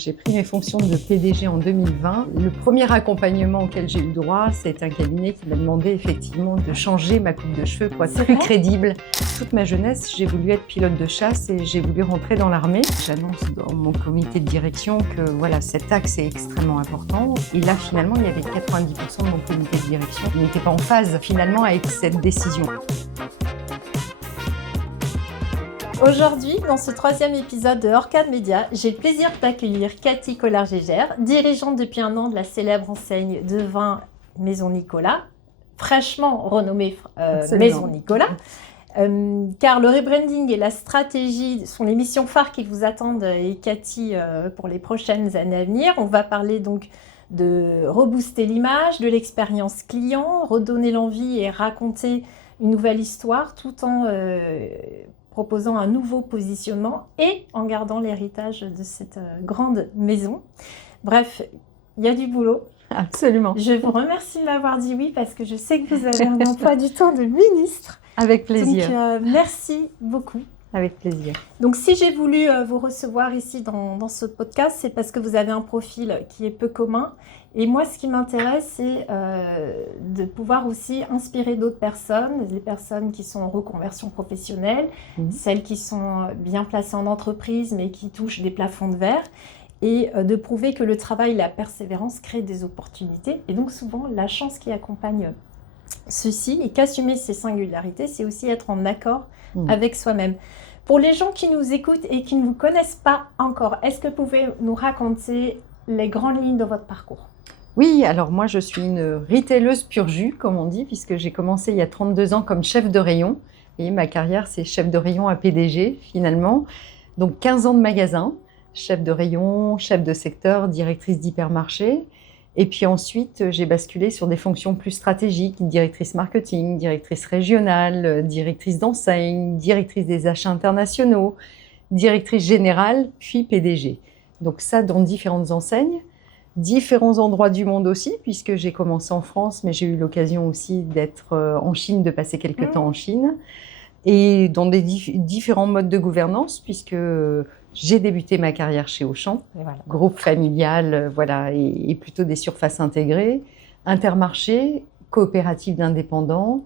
J'ai pris mes fonctions de PDG en 2020. Le premier accompagnement auquel j'ai eu droit, c'est un cabinet qui m'a demandé effectivement de changer ma coupe de cheveux pour être plus crédible. Toute ma jeunesse, j'ai voulu être pilote de chasse et j'ai voulu rentrer dans l'armée. J'annonce dans mon comité de direction que voilà, cet axe est extrêmement important. Et là, finalement, il y avait 90% de mon comité de direction qui n'était pas en phase finalement avec cette décision. Aujourd'hui, dans ce troisième épisode de Orcade Média, j'ai le plaisir d'accueillir Cathy Collard-Gégère, dirigeante depuis 1 an de la célèbre enseigne de vin Maison Nicolas, fraîchement renommée Maison Nicolas. Car le rebranding et la stratégie sont les missions phares qui vous attendent, et Cathy, pour les prochaines années à venir. On va parler donc de rebooster l'image, de l'expérience client, redonner l'envie et raconter une nouvelle histoire tout en proposant un nouveau positionnement et en gardant l'héritage de cette grande maison. Bref, il y a du boulot. Absolument. Je vous remercie de m'avoir dit oui parce que je sais que vous avez un emploi du temps de ministre. Avec plaisir. Donc, merci beaucoup. Avec plaisir. Donc, si j'ai voulu vous recevoir ici dans ce podcast, c'est parce que vous avez un profil qui est peu commun. Et moi, ce qui m'intéresse, c'est de pouvoir aussi inspirer d'autres personnes, des personnes qui sont en reconversion professionnelle, celles qui sont bien placées en entreprise, mais qui touchent des plafonds de verre, et de prouver que le travail et la persévérance créent des opportunités. Et donc, souvent, la chance qui accompagne ceci, et qu'assumer ses singularités, c'est aussi être en accord avec soi-même. Pour les gens qui nous écoutent et qui ne vous connaissent pas encore, est-ce que vous pouvez nous raconter les grandes lignes de votre parcours ? Oui, alors moi je suis une retaileuse pur jus, comme on dit, puisque j'ai commencé il y a 32 ans comme chef de rayon. Et ma carrière, c'est chef de rayon à PDG finalement. Donc 15 ans de magasin, chef de rayon, chef de secteur, directrice d'hypermarché. Et puis ensuite, j'ai basculé sur des fonctions plus stratégiques, directrice marketing, directrice régionale, directrice d'enseigne, directrice des achats internationaux, directrice générale, puis PDG. Donc ça dans différentes enseignes. Différents endroits du monde aussi, puisque j'ai commencé en France, mais j'ai eu l'occasion aussi d'être en Chine, de passer quelques temps en Chine, et dans des différents modes de gouvernance, puisque j'ai débuté ma carrière chez Auchan, groupe familial, voilà, et plutôt des surfaces intégrées, Intermarché, coopérative d'indépendants,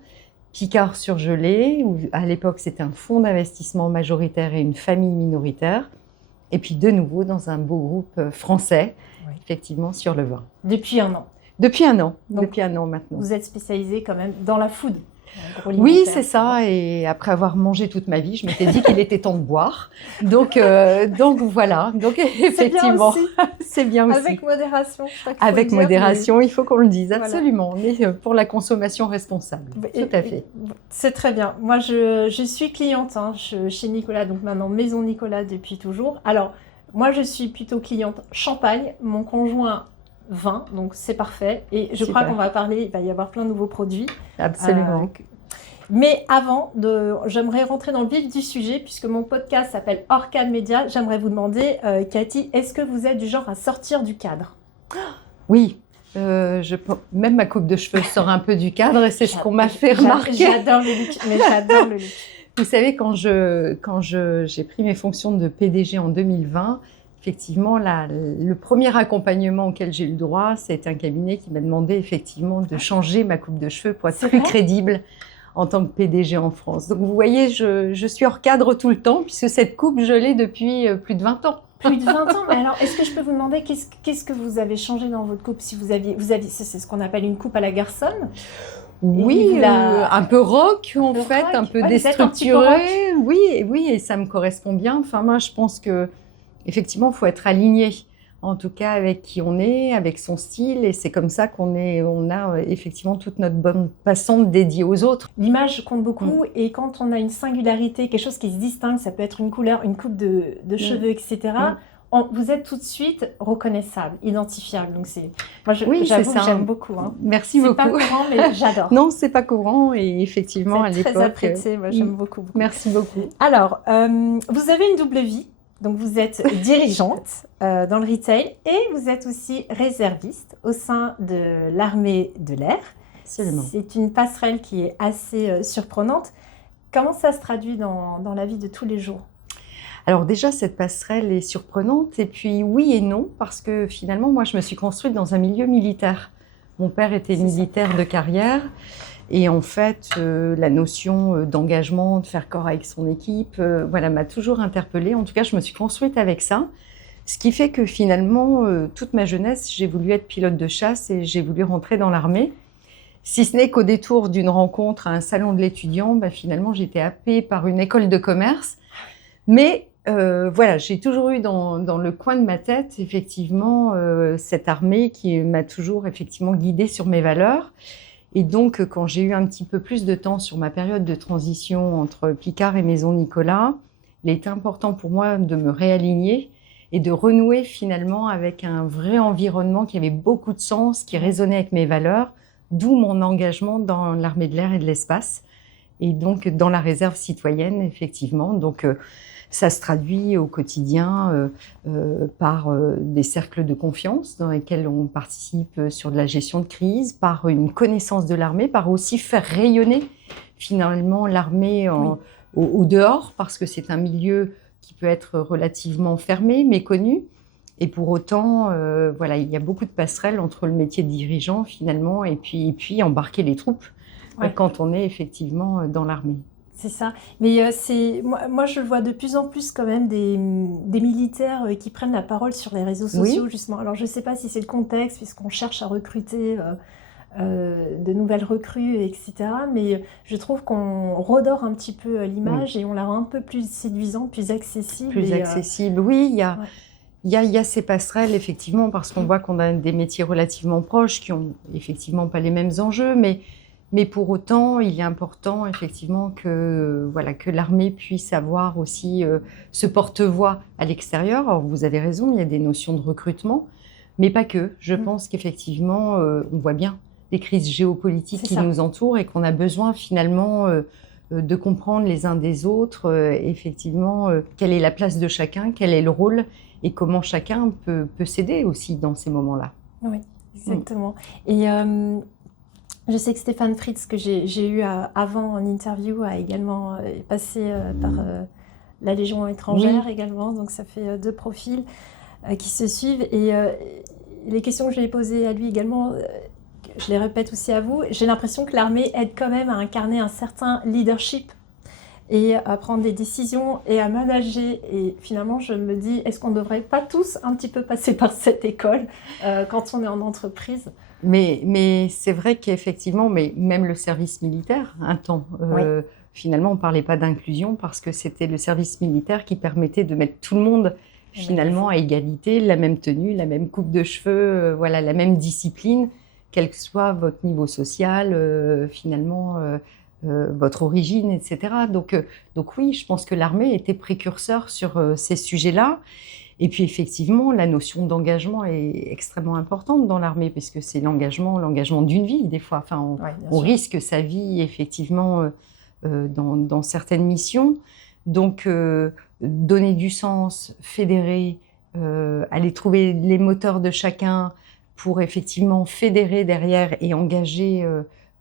Picard surgelé, où à l'époque c'était un fonds d'investissement majoritaire et une famille minoritaire, et puis de nouveau dans un beau groupe français, effectivement, sur le vin. Depuis 1 an. Depuis 1 an. Donc, depuis 1 an maintenant. Vous êtes spécialisée quand même dans la food. Oui, c'est ça. Et après avoir mangé toute ma vie, je m'étais dit qu'il était temps de boire. Donc voilà. Donc effectivement, c'est bien aussi. Avec modération. Avec modération, il faut qu'on le dise, absolument. Mais pour la consommation responsable. Tout à fait. C'est très bien. Moi, je suis cliente chez Nicolas, donc maintenant Maison Nicolas depuis toujours. Alors, moi, je suis plutôt cliente champagne. Mon conjoint vin, donc c'est parfait. Et je crois qu'on va parler, il va y avoir plein de nouveaux produits. Absolument. Mais avant, j'aimerais rentrer dans le vif du sujet, puisque mon podcast s'appelle Orcade Média. J'aimerais vous demander, Cathy, est-ce que vous êtes du genre à sortir du cadre ? Oui. Même ma coupe de cheveux sort un peu du cadre et c'est ce qu'on m'a fait remarquer. J'adore le look, mais j'adore le look. Vous savez, quand j'ai pris mes fonctions de PDG en 2020, effectivement, le premier accompagnement auquel j'ai eu le droit, c'est un cabinet qui m'a demandé effectivement de changer ma coupe de cheveux pour être plus crédible en tant que PDG en France. Donc vous voyez, je suis hors cadre tout le temps puisque cette coupe, je l'ai depuis plus de 20 ans. Plus de 20 ans. Mais alors, est-ce que je peux vous demander qu'est-ce que vous avez changé dans votre coupe ? Si vous aviez, c'est ce qu'on appelle une coupe à la garçonne. Oui, un peu rock en fait, un peu déstructuré. Oui, et ça me correspond bien. Enfin, moi, je pense que effectivement, il faut être aligné, en tout cas avec qui on est, avec son style, et c'est comme ça on a effectivement toute notre bonne façon de dédier aux autres. L'image compte beaucoup, et quand on a une singularité, quelque chose qui se distingue, ça peut être une couleur, une coupe de cheveux, etc. Vous êtes tout de suite reconnaissable, identifiable. Donc j'avoue que j'aime beaucoup. Merci beaucoup. C'est pas courant, mais j'adore. Non, c'est pas courant, et effectivement à l'époque. Très apprécié. Moi, j'aime beaucoup. Merci beaucoup. Alors, vous avez une double vie. Donc, vous êtes dirigeante dans le retail et vous êtes aussi réserviste au sein de l'armée de l'air. Absolument. C'est une passerelle qui est assez surprenante. Comment ça se traduit dans la vie de tous les jours ? Alors déjà, cette passerelle est surprenante, et puis oui et non, parce que finalement, moi, je me suis construite dans un milieu militaire. Mon père était militaire de carrière, et en fait, la notion d'engagement, de faire corps avec son équipe, voilà, m'a toujours interpellée. En tout cas, je me suis construite avec ça, ce qui fait que finalement, toute ma jeunesse, j'ai voulu être pilote de chasse et j'ai voulu rentrer dans l'armée. Si ce n'est qu'au détour d'une rencontre à un salon de l'étudiant, finalement, j'ai été happée par une école de commerce. Mais voilà, j'ai toujours eu dans le coin de ma tête, effectivement, cette armée qui m'a toujours effectivement guidée sur mes valeurs. Et donc, quand j'ai eu un petit peu plus de temps sur ma période de transition entre Picard et Maison Nicolas, il était important pour moi de me réaligner et de renouer finalement avec un vrai environnement qui avait beaucoup de sens, qui résonnait avec mes valeurs, d'où mon engagement dans l'armée de l'air et de l'espace, et donc dans la réserve citoyenne, effectivement. Donc, ça se traduit au quotidien par des cercles de confiance dans lesquels on participe sur de la gestion de crise, par une connaissance de l'armée, par aussi faire rayonner finalement l'armée au dehors, parce que c'est un milieu qui peut être relativement fermé, méconnu. Et pour autant, voilà, il y a beaucoup de passerelles entre le métier de dirigeant finalement et puis embarquer les troupes quand on est effectivement dans l'armée. C'est ça. Mais moi, je vois de plus en plus quand même des militaires qui prennent la parole sur les réseaux sociaux, justement. Alors, je ne sais pas si c'est le contexte, puisqu'on cherche à recruter de nouvelles recrues, etc. Mais je trouve qu'on redore un petit peu l'image et on la rend un peu plus séduisante, plus accessible. Plus accessible, oui. Il y a ces passerelles, effectivement, parce qu'on voit qu'on a des métiers relativement proches qui n'ont effectivement pas les mêmes enjeux, mais pour autant, il est important effectivement que l'armée puisse avoir aussi ce porte-voix à l'extérieur. Alors vous avez raison, il y a des notions de recrutement, mais pas que. Je pense qu'effectivement, on voit bien les crises géopolitiques qui nous entourent et qu'on a besoin finalement de comprendre les uns des autres, effectivement, quelle est la place de chacun, quel est le rôle et comment chacun peut s'aider aussi dans ces moments-là. Oui, exactement. Et je sais que Stéphane Fritz, que j'ai eu avant en interview, a également passé par la Légion étrangère également, donc ça fait 2 profils qui se suivent. Et les questions que je lui ai posées à lui également, je les répète aussi à vous, j'ai l'impression que l'armée aide quand même à incarner un certain leadership et à prendre des décisions et à manager. Et finalement, je me dis, est-ce qu'on ne devrait pas tous un petit peu passer par cette école quand on est en entreprise ? Mais c'est vrai qu'effectivement, mais même le service militaire, un temps, finalement, on ne parlait pas d'inclusion parce que c'était le service militaire qui permettait de mettre tout le monde finalement à égalité, la même tenue, la même coupe de cheveux, voilà, la même discipline, quel que soit votre niveau social, finalement, votre origine, etc. Donc oui, je pense que l'armée était précurseur sur ces sujets-là. Et puis effectivement, la notion d'engagement est extrêmement importante dans l'armée, parce que c'est l'engagement d'une vie, des fois. Enfin, on risque sa vie, effectivement, dans certaines missions. Donc, donner du sens, fédérer, aller trouver les moteurs de chacun pour effectivement fédérer derrière et engager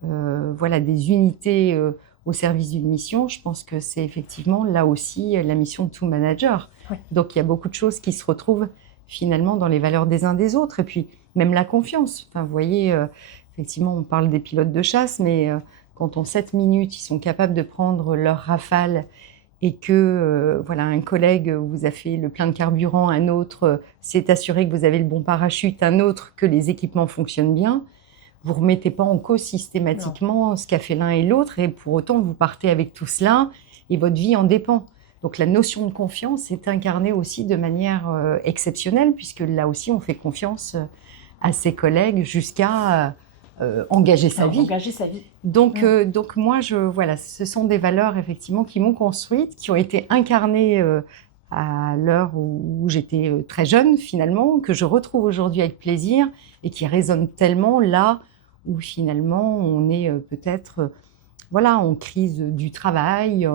des unités au service d'une mission, je pense que c'est effectivement là aussi la mission de tout manager. Donc il y a beaucoup de choses qui se retrouvent finalement dans les valeurs des uns des autres, et puis même la confiance. Enfin, vous voyez, effectivement, on parle des pilotes de chasse, mais quand en 7 minutes, ils sont capables de prendre leur rafale et que un collègue vous a fait le plein de carburant, un autre s'est assuré que vous avez le bon parachute, un autre que les équipements fonctionnent bien, vous ne remettez pas en cause systématiquement ce qu'a fait l'un et l'autre, et pour autant, vous partez avec tout cela et votre vie en dépend. Donc la notion de confiance est incarnée aussi de manière exceptionnelle, puisque là aussi, on fait confiance à ses collègues jusqu'à engager sa vie. Donc moi, ce sont des valeurs effectivement qui m'ont construite, qui ont été incarnées à l'heure où j'étais très jeune finalement, que je retrouve aujourd'hui avec plaisir et qui résonnent tellement là où finalement on est peut-être en crise du travail,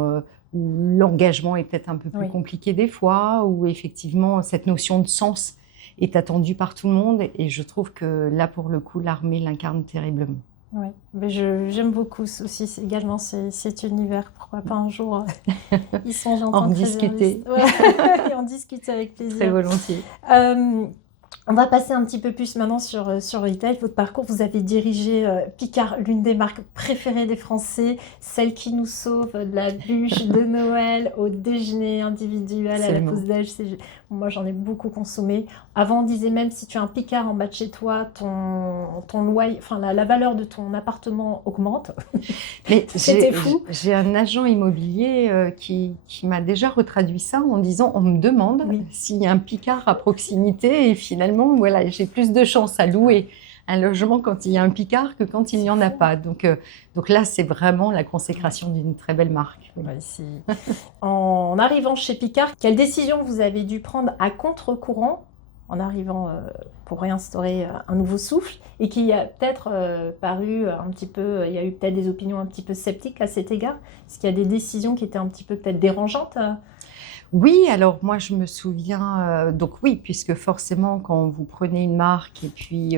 où l'engagement est peut-être un peu plus compliqué des fois, où effectivement cette notion de sens est attendue par tout le monde, et je trouve que là pour le coup l'armée l'incarne terriblement. Oui, mais j'aime beaucoup aussi également cet univers. Pourquoi pas un jour ils sont En j'entends très bien. discuter Ouais. Et en discuter avec très plaisir. volontiers. On va passer un petit peu plus maintenant sur Retail. Votre parcours, vous avez dirigé Picard, l'une des marques préférées des Français, celle qui nous sauve de la bûche de Noël au déjeuner individuel, à la Absolument. pause déj. Moi, j'en ai beaucoup consommé. Avant, on disait même si tu as un Picard en bas de chez toi, ton loyer, enfin la valeur de ton appartement augmente. Mais C'était fou. j'ai un agent immobilier qui m'a déjà retraduit ça en disant, on me demande Oui. s'il y a un Picard à proximité et finalement, voilà, j'ai plus de chances à louer un logement quand il y a un Picard que quand il n'y en a pas. Donc là, c'est vraiment la consécration d'une très belle marque. Oui. Ouais, en arrivant chez Picard, quelle décision vous avez dû prendre à contre-courant en arrivant pour réinstaurer un nouveau souffle et qui a peut-être paru un petit peu, il y a eu peut-être des opinions un petit peu sceptiques à cet égard? Est-ce qu'il y a des décisions qui étaient un petit peu peut-être dérangeantes? Oui, alors moi je me souviens, donc oui, puisque forcément quand vous prenez une marque et puis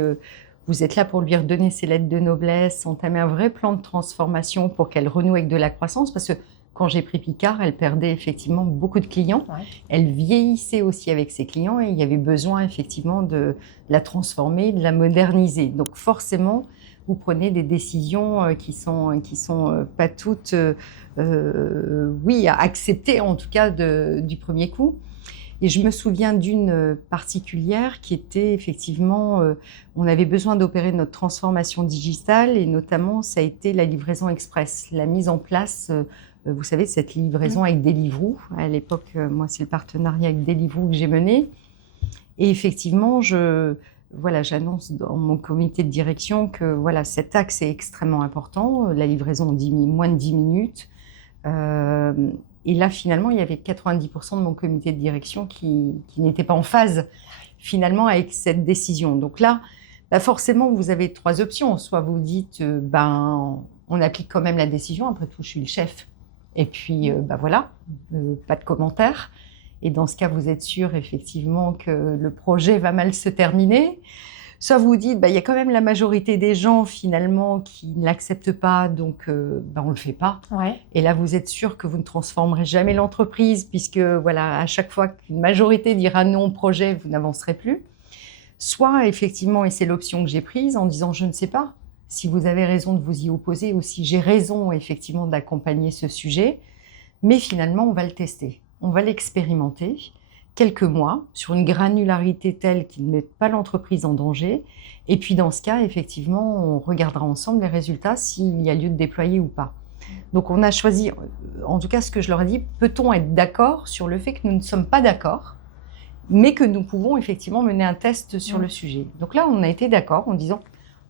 vous êtes là pour lui redonner ses lettres de noblesse, entamer un vrai plan de transformation pour qu'elle renoue avec de la croissance, parce que quand j'ai pris Picard, elle perdait effectivement beaucoup de clients, Ouais. elle vieillissait aussi avec ses clients et il y avait besoin effectivement de la transformer, de la moderniser. Donc forcément, vous prenez des décisions qui sont pas toutes oui, à accepter en tout cas du premier coup. Et je me souviens d'une particulière qui était effectivement, on avait besoin d'opérer notre transformation digitale et notamment ça a été la livraison express, la mise en place, vous savez, cette livraison avec Deliveroo. À l'époque, moi, c'est le partenariat avec Deliveroo que j'ai mené. Et effectivement, voilà, j'annonce dans mon comité de direction que voilà, cet axe est extrêmement important, la livraison en moins de 10 minutes. Et là, finalement, il y avait 90% de mon comité de direction qui n'était pas en phase, finalement, avec cette décision. Donc là, bah forcément, vous avez 3 options. Soit vous dites, ben, on applique quand même la décision, après tout, je suis le chef. Et puis, bah voilà, pas de commentaires. Et dans ce cas, vous êtes sûr, effectivement, que le projet va mal se terminer. Soit vous dites, bah, il y a quand même la majorité des gens, finalement, qui ne l'acceptent pas, donc bah, on ne le fait pas. Ouais. Et là, vous êtes sûr que vous ne transformerez jamais l'entreprise, puisque voilà, à chaque fois qu'une majorité dira non au projet, vous n'avancerez plus. Soit, effectivement, et c'est l'option que j'ai prise, en disant, je ne sais pas si vous avez raison de vous y opposer ou si j'ai raison, effectivement, d'accompagner ce sujet, mais finalement, on va le tester, on va l'expérimenter quelques mois sur une granularité telle qu'il ne mette pas l'entreprise en danger. Et puis dans ce cas, effectivement, on regardera ensemble les résultats s'il y a lieu de déployer ou pas. Donc on a choisi, en tout cas ce que je leur ai dit, peut-on être d'accord sur le fait que nous ne sommes pas d'accord, mais que nous pouvons effectivement mener un test sur le sujet. Donc là, on a été d'accord en disant,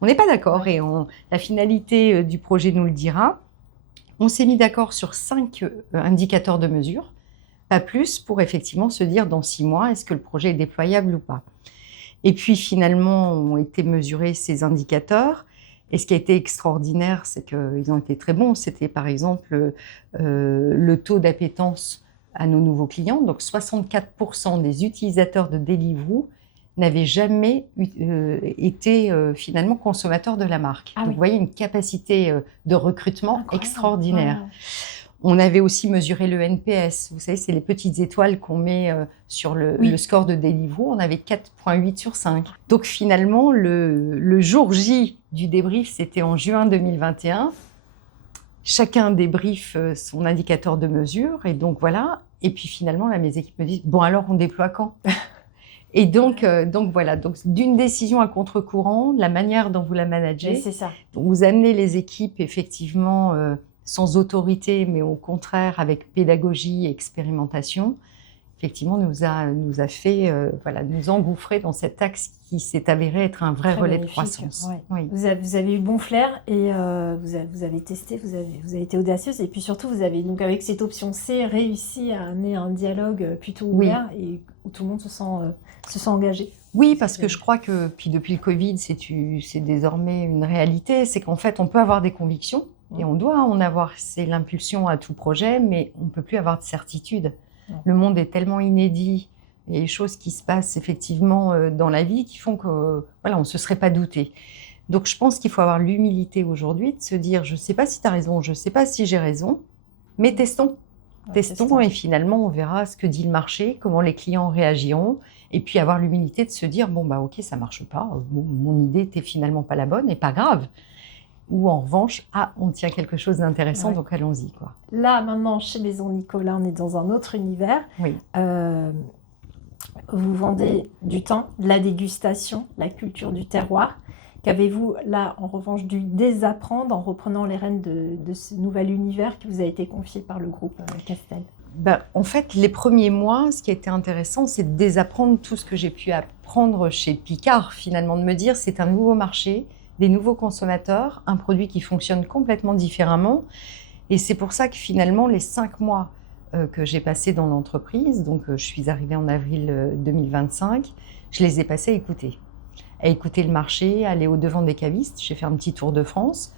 on n'est pas d'accord et la finalité du projet nous le dira. On s'est mis d'accord sur 5 indicateurs de mesure, pas plus, pour effectivement se dire dans 6 mois, est-ce que le projet est déployable ou pas. Et puis finalement, ont été mesurés ces indicateurs. Et ce qui a été extraordinaire, c'est qu'ils ont été très bons. C'était par exemple le taux d'appétence à nos nouveaux clients. Donc 64% des utilisateurs de Deliveroo n'avaient jamais été finalement consommateurs de la marque. Ah Donc oui. vous voyez une capacité de recrutement extraordinaire. Ouais. On avait aussi mesuré le NPS. Vous savez, c'est les petites étoiles qu'on met sur le score de Deliveroo. On avait 4,8 sur 5. Donc finalement, le jour J du débrief, c'était en juin 2021. Chacun débriefe son indicateur de mesure. Et donc voilà. Et puis finalement, là, mes équipes me disent, bon alors, on déploie quand? Et donc voilà, donc d'une décision à contre-courant, la manière dont vous la managez, c'est ça. vous amenez les équipes effectivement sans autorité, mais au contraire avec pédagogie et expérimentation, effectivement nous a fait voilà, nous engouffrer dans cet axe qui s'est avéré être un vrai relais de croissance. Ouais. Oui. Vous avez eu bon flair et vous avez testé, vous avez été audacieuse et puis surtout vous avez donc avec cette option C réussi à amener un dialogue plutôt ouvert et où tout le monde se sent engagé. Oui, parce que je crois que puis depuis le Covid, c'est désormais une réalité, c'est qu'en fait on peut avoir des convictions et on doit en avoir, c'est l'impulsion à tout projet, mais on ne peut plus avoir de certitude. Le monde est tellement inédit, il y a des choses qui se passent effectivement dans la vie qui font que voilà, on ne se serait pas douté. Donc, je pense qu'il faut avoir l'humilité aujourd'hui de se dire, je ne sais pas si tu as raison, je ne sais pas si j'ai raison, mais testons. Testons et finalement, on verra ce que dit le marché, comment les clients réagiront. Et puis, avoir l'humilité de se dire, bon, bah, ok, ça ne marche pas. Bon, mon idée n'était finalement pas la bonne et pas grave. Ou en revanche, on tient quelque chose d'intéressant, donc allons-y, quoi. Là, maintenant, chez Maison Nicolas, on est dans un autre univers. Oui. Vous vendez du temps, de la dégustation, la culture du terroir. Qu'avez-vous là, en revanche, dû désapprendre en reprenant les rênes de ce nouvel univers qui vous a été confié par le groupe Castel? En fait, les premiers mois, ce qui a été intéressant, c'est de désapprendre tout ce que j'ai pu apprendre chez Picard, finalement, de me dire c'est un nouveau marché, des nouveaux consommateurs, un produit qui fonctionne complètement différemment. Et c'est pour ça que finalement, les 5 mois que j'ai passés dans l'entreprise, donc je suis arrivée en avril 2025, je les ai passés à écouter le marché, à aller au-devant des cavistes. J'ai fait un petit tour de France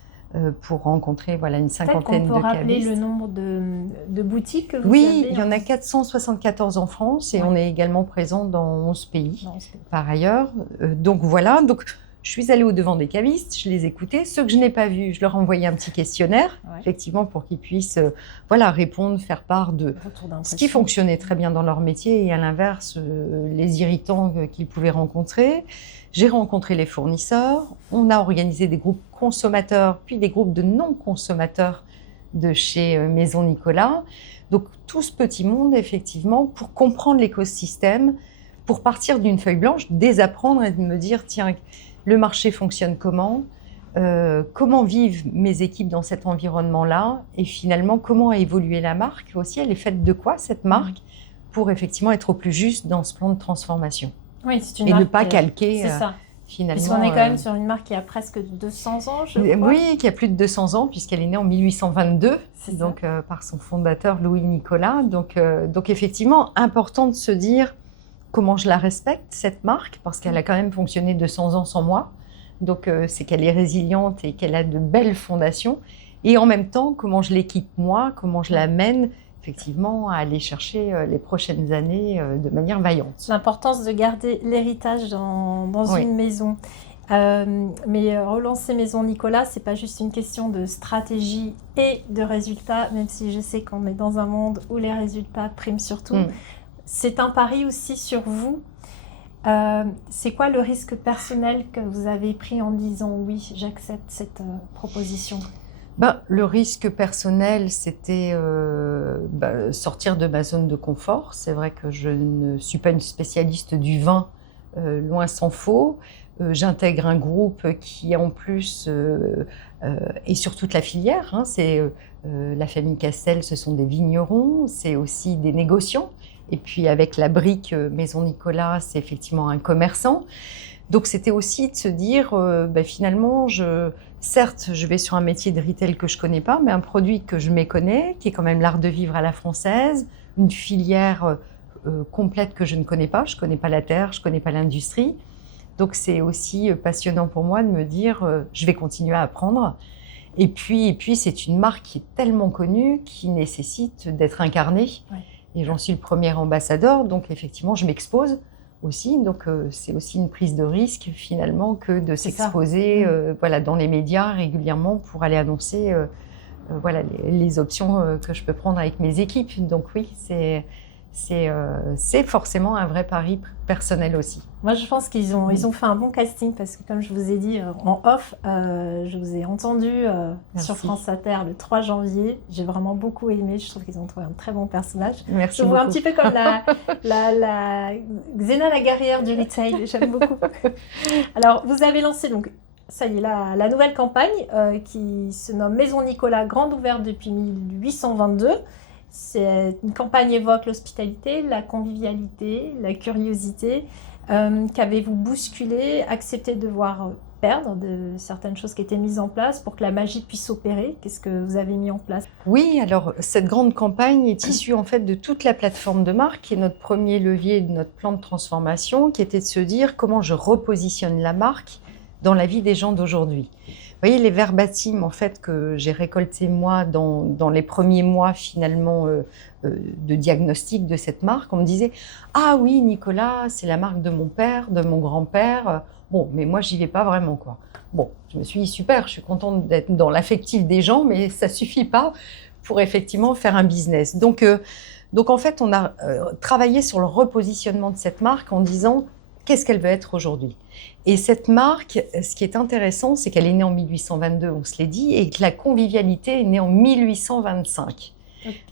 pour rencontrer une cinquantaine de cavistes. Peut-être qu'on peut rappeler le nombre de boutiques que vous avez? Oui, il y en a 474 en France et on est également présent dans 11 pays par ailleurs. Donc voilà, je suis allée au-devant des cavistes, je les écoutais. Ceux que je n'ai pas vus, je leur envoyais un petit questionnaire, effectivement, pour qu'ils puissent répondre, faire part de ce qui fonctionnait très bien dans leur métier et à l'inverse, les irritants qu'ils pouvaient rencontrer. J'ai rencontré les fournisseurs, on a organisé des groupes consommateurs, puis des groupes de non-consommateurs de chez Maison Nicolas. Donc tout ce petit monde, effectivement, pour comprendre l'écosystème, pour partir d'une feuille blanche, désapprendre et de me dire, tiens, le marché fonctionne comment vivent mes équipes dans cet environnement-là et finalement, comment a évolué la marque aussi, elle est faite de quoi cette marque pour effectivement être au plus juste dans ce plan de transformation. Oui, c'est une et marque, ne pas calquer ça. Finalement. Puisqu'on est quand même sur une marque qui a presque 200 ans, je crois. Oui, qui a plus de 200 ans puisqu'elle est née en 1822, donc par son fondateur Louis Nicolas. Donc effectivement, important de se dire comment je la respecte, cette marque, parce qu'elle a quand même fonctionné 200 ans sans moi. Donc c'est qu'elle est résiliente et qu'elle a de belles fondations. Et en même temps, comment je l'équipe moi, comment je l'amène effectivement à aller chercher les prochaines années de manière vaillante. L'importance de garder l'héritage dans une maison. Mais relancer Maison Nicolas, c'est pas juste une question de stratégie et de résultats, même si je sais qu'on est dans un monde où les résultats priment surtout. C'est un pari aussi sur vous. C'est quoi le risque personnel que vous avez pris en disant oui, j'accepte cette proposition? Le risque personnel, c'était sortir de ma zone de confort. C'est vrai que je ne suis pas une spécialiste du vin, loin s'en faut. J'intègre un groupe qui en plus est sur toute la filière. C'est la famille Castel, ce sont des vignerons, c'est aussi des négociants. Et puis avec la brique Maison Nicolas, c'est effectivement un commerçant. Donc c'était aussi de se dire, finalement, certes, je vais sur un métier de retail que je ne connais pas, mais un produit que je méconnais, qui est quand même l'art de vivre à la française, une filière complète que je ne connais pas. Je ne connais pas la terre, je ne connais pas l'industrie. Donc c'est aussi passionnant pour moi de me dire, je vais continuer à apprendre. Et puis c'est une marque qui est tellement connue, qui nécessite d'être incarnée. Et j'en suis le premier ambassadeur, donc effectivement, je m'expose aussi. Donc, c'est aussi une prise de risque, finalement, que de s'exposer dans les médias régulièrement pour aller annoncer les options que je peux prendre avec mes équipes. Donc oui, c'est forcément un vrai pari personnel aussi. Moi, je pense qu'ils ont fait un bon casting parce que, comme je vous ai dit en off, je vous ai entendu sur France Inter le 3 janvier. J'ai vraiment beaucoup aimé. Je trouve qu'ils ont trouvé un très bon personnage. Merci je vous vois un petit peu comme la Xena la guerrière du retail. J'aime beaucoup. Alors, vous avez lancé donc, ça y est, la nouvelle campagne qui se nomme Maison Nicolas, grande ouverte depuis 1822. C'est une campagne évoque l'hospitalité, la convivialité, la curiosité. Qu'avez-vous bousculé, accepté de voir perdre de certaines choses qui étaient mises en place pour que la magie puisse opérer? Qu'est-ce que vous avez mis en place? Oui, alors cette grande campagne est issue en fait de toute la plateforme de marque, qui est notre premier levier de notre plan de transformation, qui était de se dire comment je repositionne la marque dans la vie des gens d'aujourd'hui. voyez, les verbatims, en fait, que j'ai récoltés, moi, dans les premiers mois, finalement, de diagnostic de cette marque, on me disait: «Ah oui, Nicolas, c'est la marque de mon père, de mon grand-père». Bon, mais moi, j'y vais pas vraiment, quoi. Bon, je me suis dit: «Super, je suis contente d'être dans l'affectif des gens, mais ça suffit pas pour effectivement faire un business». Donc en fait, on a travaillé sur le repositionnement de cette marque en disant: «Qu'est-ce qu'elle veut être aujourd'hui ?» Et cette marque, ce qui est intéressant, c'est qu'elle est née en 1822, on se l'est dit, et que la convivialité est née en 1825.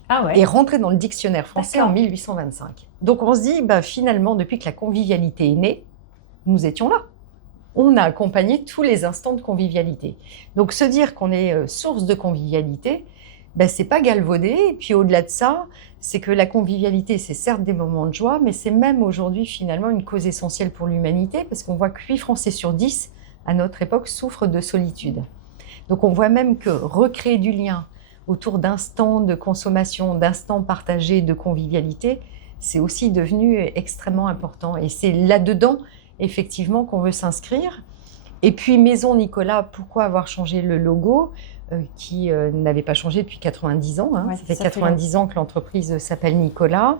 Ah ouais. Et rentrée dans le dictionnaire français en 1825. Donc on se dit, finalement, depuis que la convivialité est née, nous étions là. On a accompagné tous les instants de convivialité. Donc se dire qu'on est source de convivialité, c'est pas galvaudé. Et puis au-delà de ça, c'est que la convivialité, c'est certes des moments de joie, mais c'est même aujourd'hui finalement une cause essentielle pour l'humanité, parce qu'on voit que 8 Français sur 10, à notre époque, souffrent de solitude. Donc on voit même que recréer du lien autour d'instants de consommation, d'instants partagés, de convivialité, c'est aussi devenu extrêmement important. Et c'est là-dedans, effectivement, qu'on veut s'inscrire. Et puis Maison Nicolas, pourquoi avoir changé le logo qui n'avait pas changé depuis 90 ans. Ouais, ça fait 90 ans que l'entreprise s'appelle Nicolas.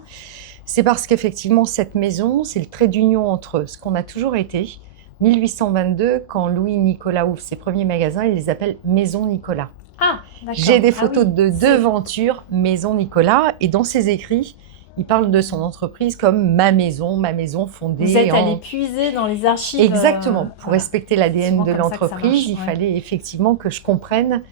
C'est parce qu'effectivement, cette maison, c'est le trait d'union entre ce qu'on a toujours été. 1822, quand Louis-Nicolas ouvre ses premiers magasins, il les appelle Maison Nicolas. Ah, d'accord. J'ai des photos de devanture Maison Nicolas, et dans ses écrits, il parle de son entreprise comme ma maison fondée. Vous êtes allé puiser dans les archives. Exactement. Pour respecter l'ADN de l'entreprise, il ouais. fallait effectivement que je comprenne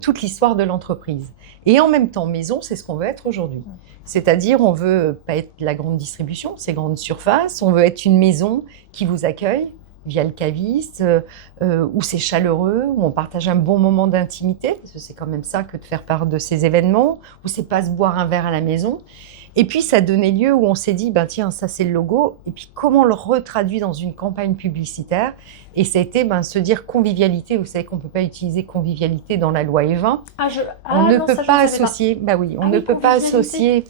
toute l'histoire de l'entreprise. Et en même temps, maison, c'est ce qu'on veut être aujourd'hui. C'est-à-dire, on veut pas être la grande distribution, ces grandes surfaces. On veut être une maison qui vous accueille via le caviste, où c'est chaleureux, où on partage un bon moment d'intimité, parce que c'est quand même ça que de faire part de ces événements, où c'est pas se boire un verre à la maison. Et puis, ça donnait lieu où on s'est dit, tiens, ça c'est le logo, et puis comment on le retraduit dans une campagne publicitaire. Et ça a été se dire convivialité. Vous savez qu'on ne peut pas utiliser convivialité dans la loi E20. On ne peut pas associer, on ne peut pas associer,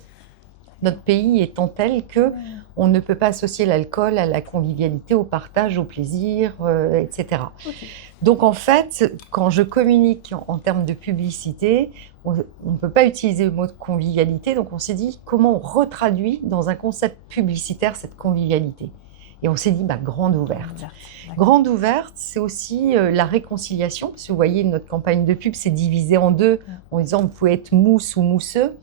notre pays étant tel que on ne peut pas associer l'alcool à la convivialité, au partage, au plaisir, etc. Okay. Donc en fait, quand je communique en termes de publicité, on ne peut pas utiliser le mot de convivialité, donc on s'est dit comment on retraduit dans un concept publicitaire cette convivialité. Et on s'est dit grande ouverte. Grande ouverte, c'est aussi la réconciliation, parce que vous voyez, notre campagne de pub s'est divisée en deux, en disant vous pouvez être mousse ou mousseux.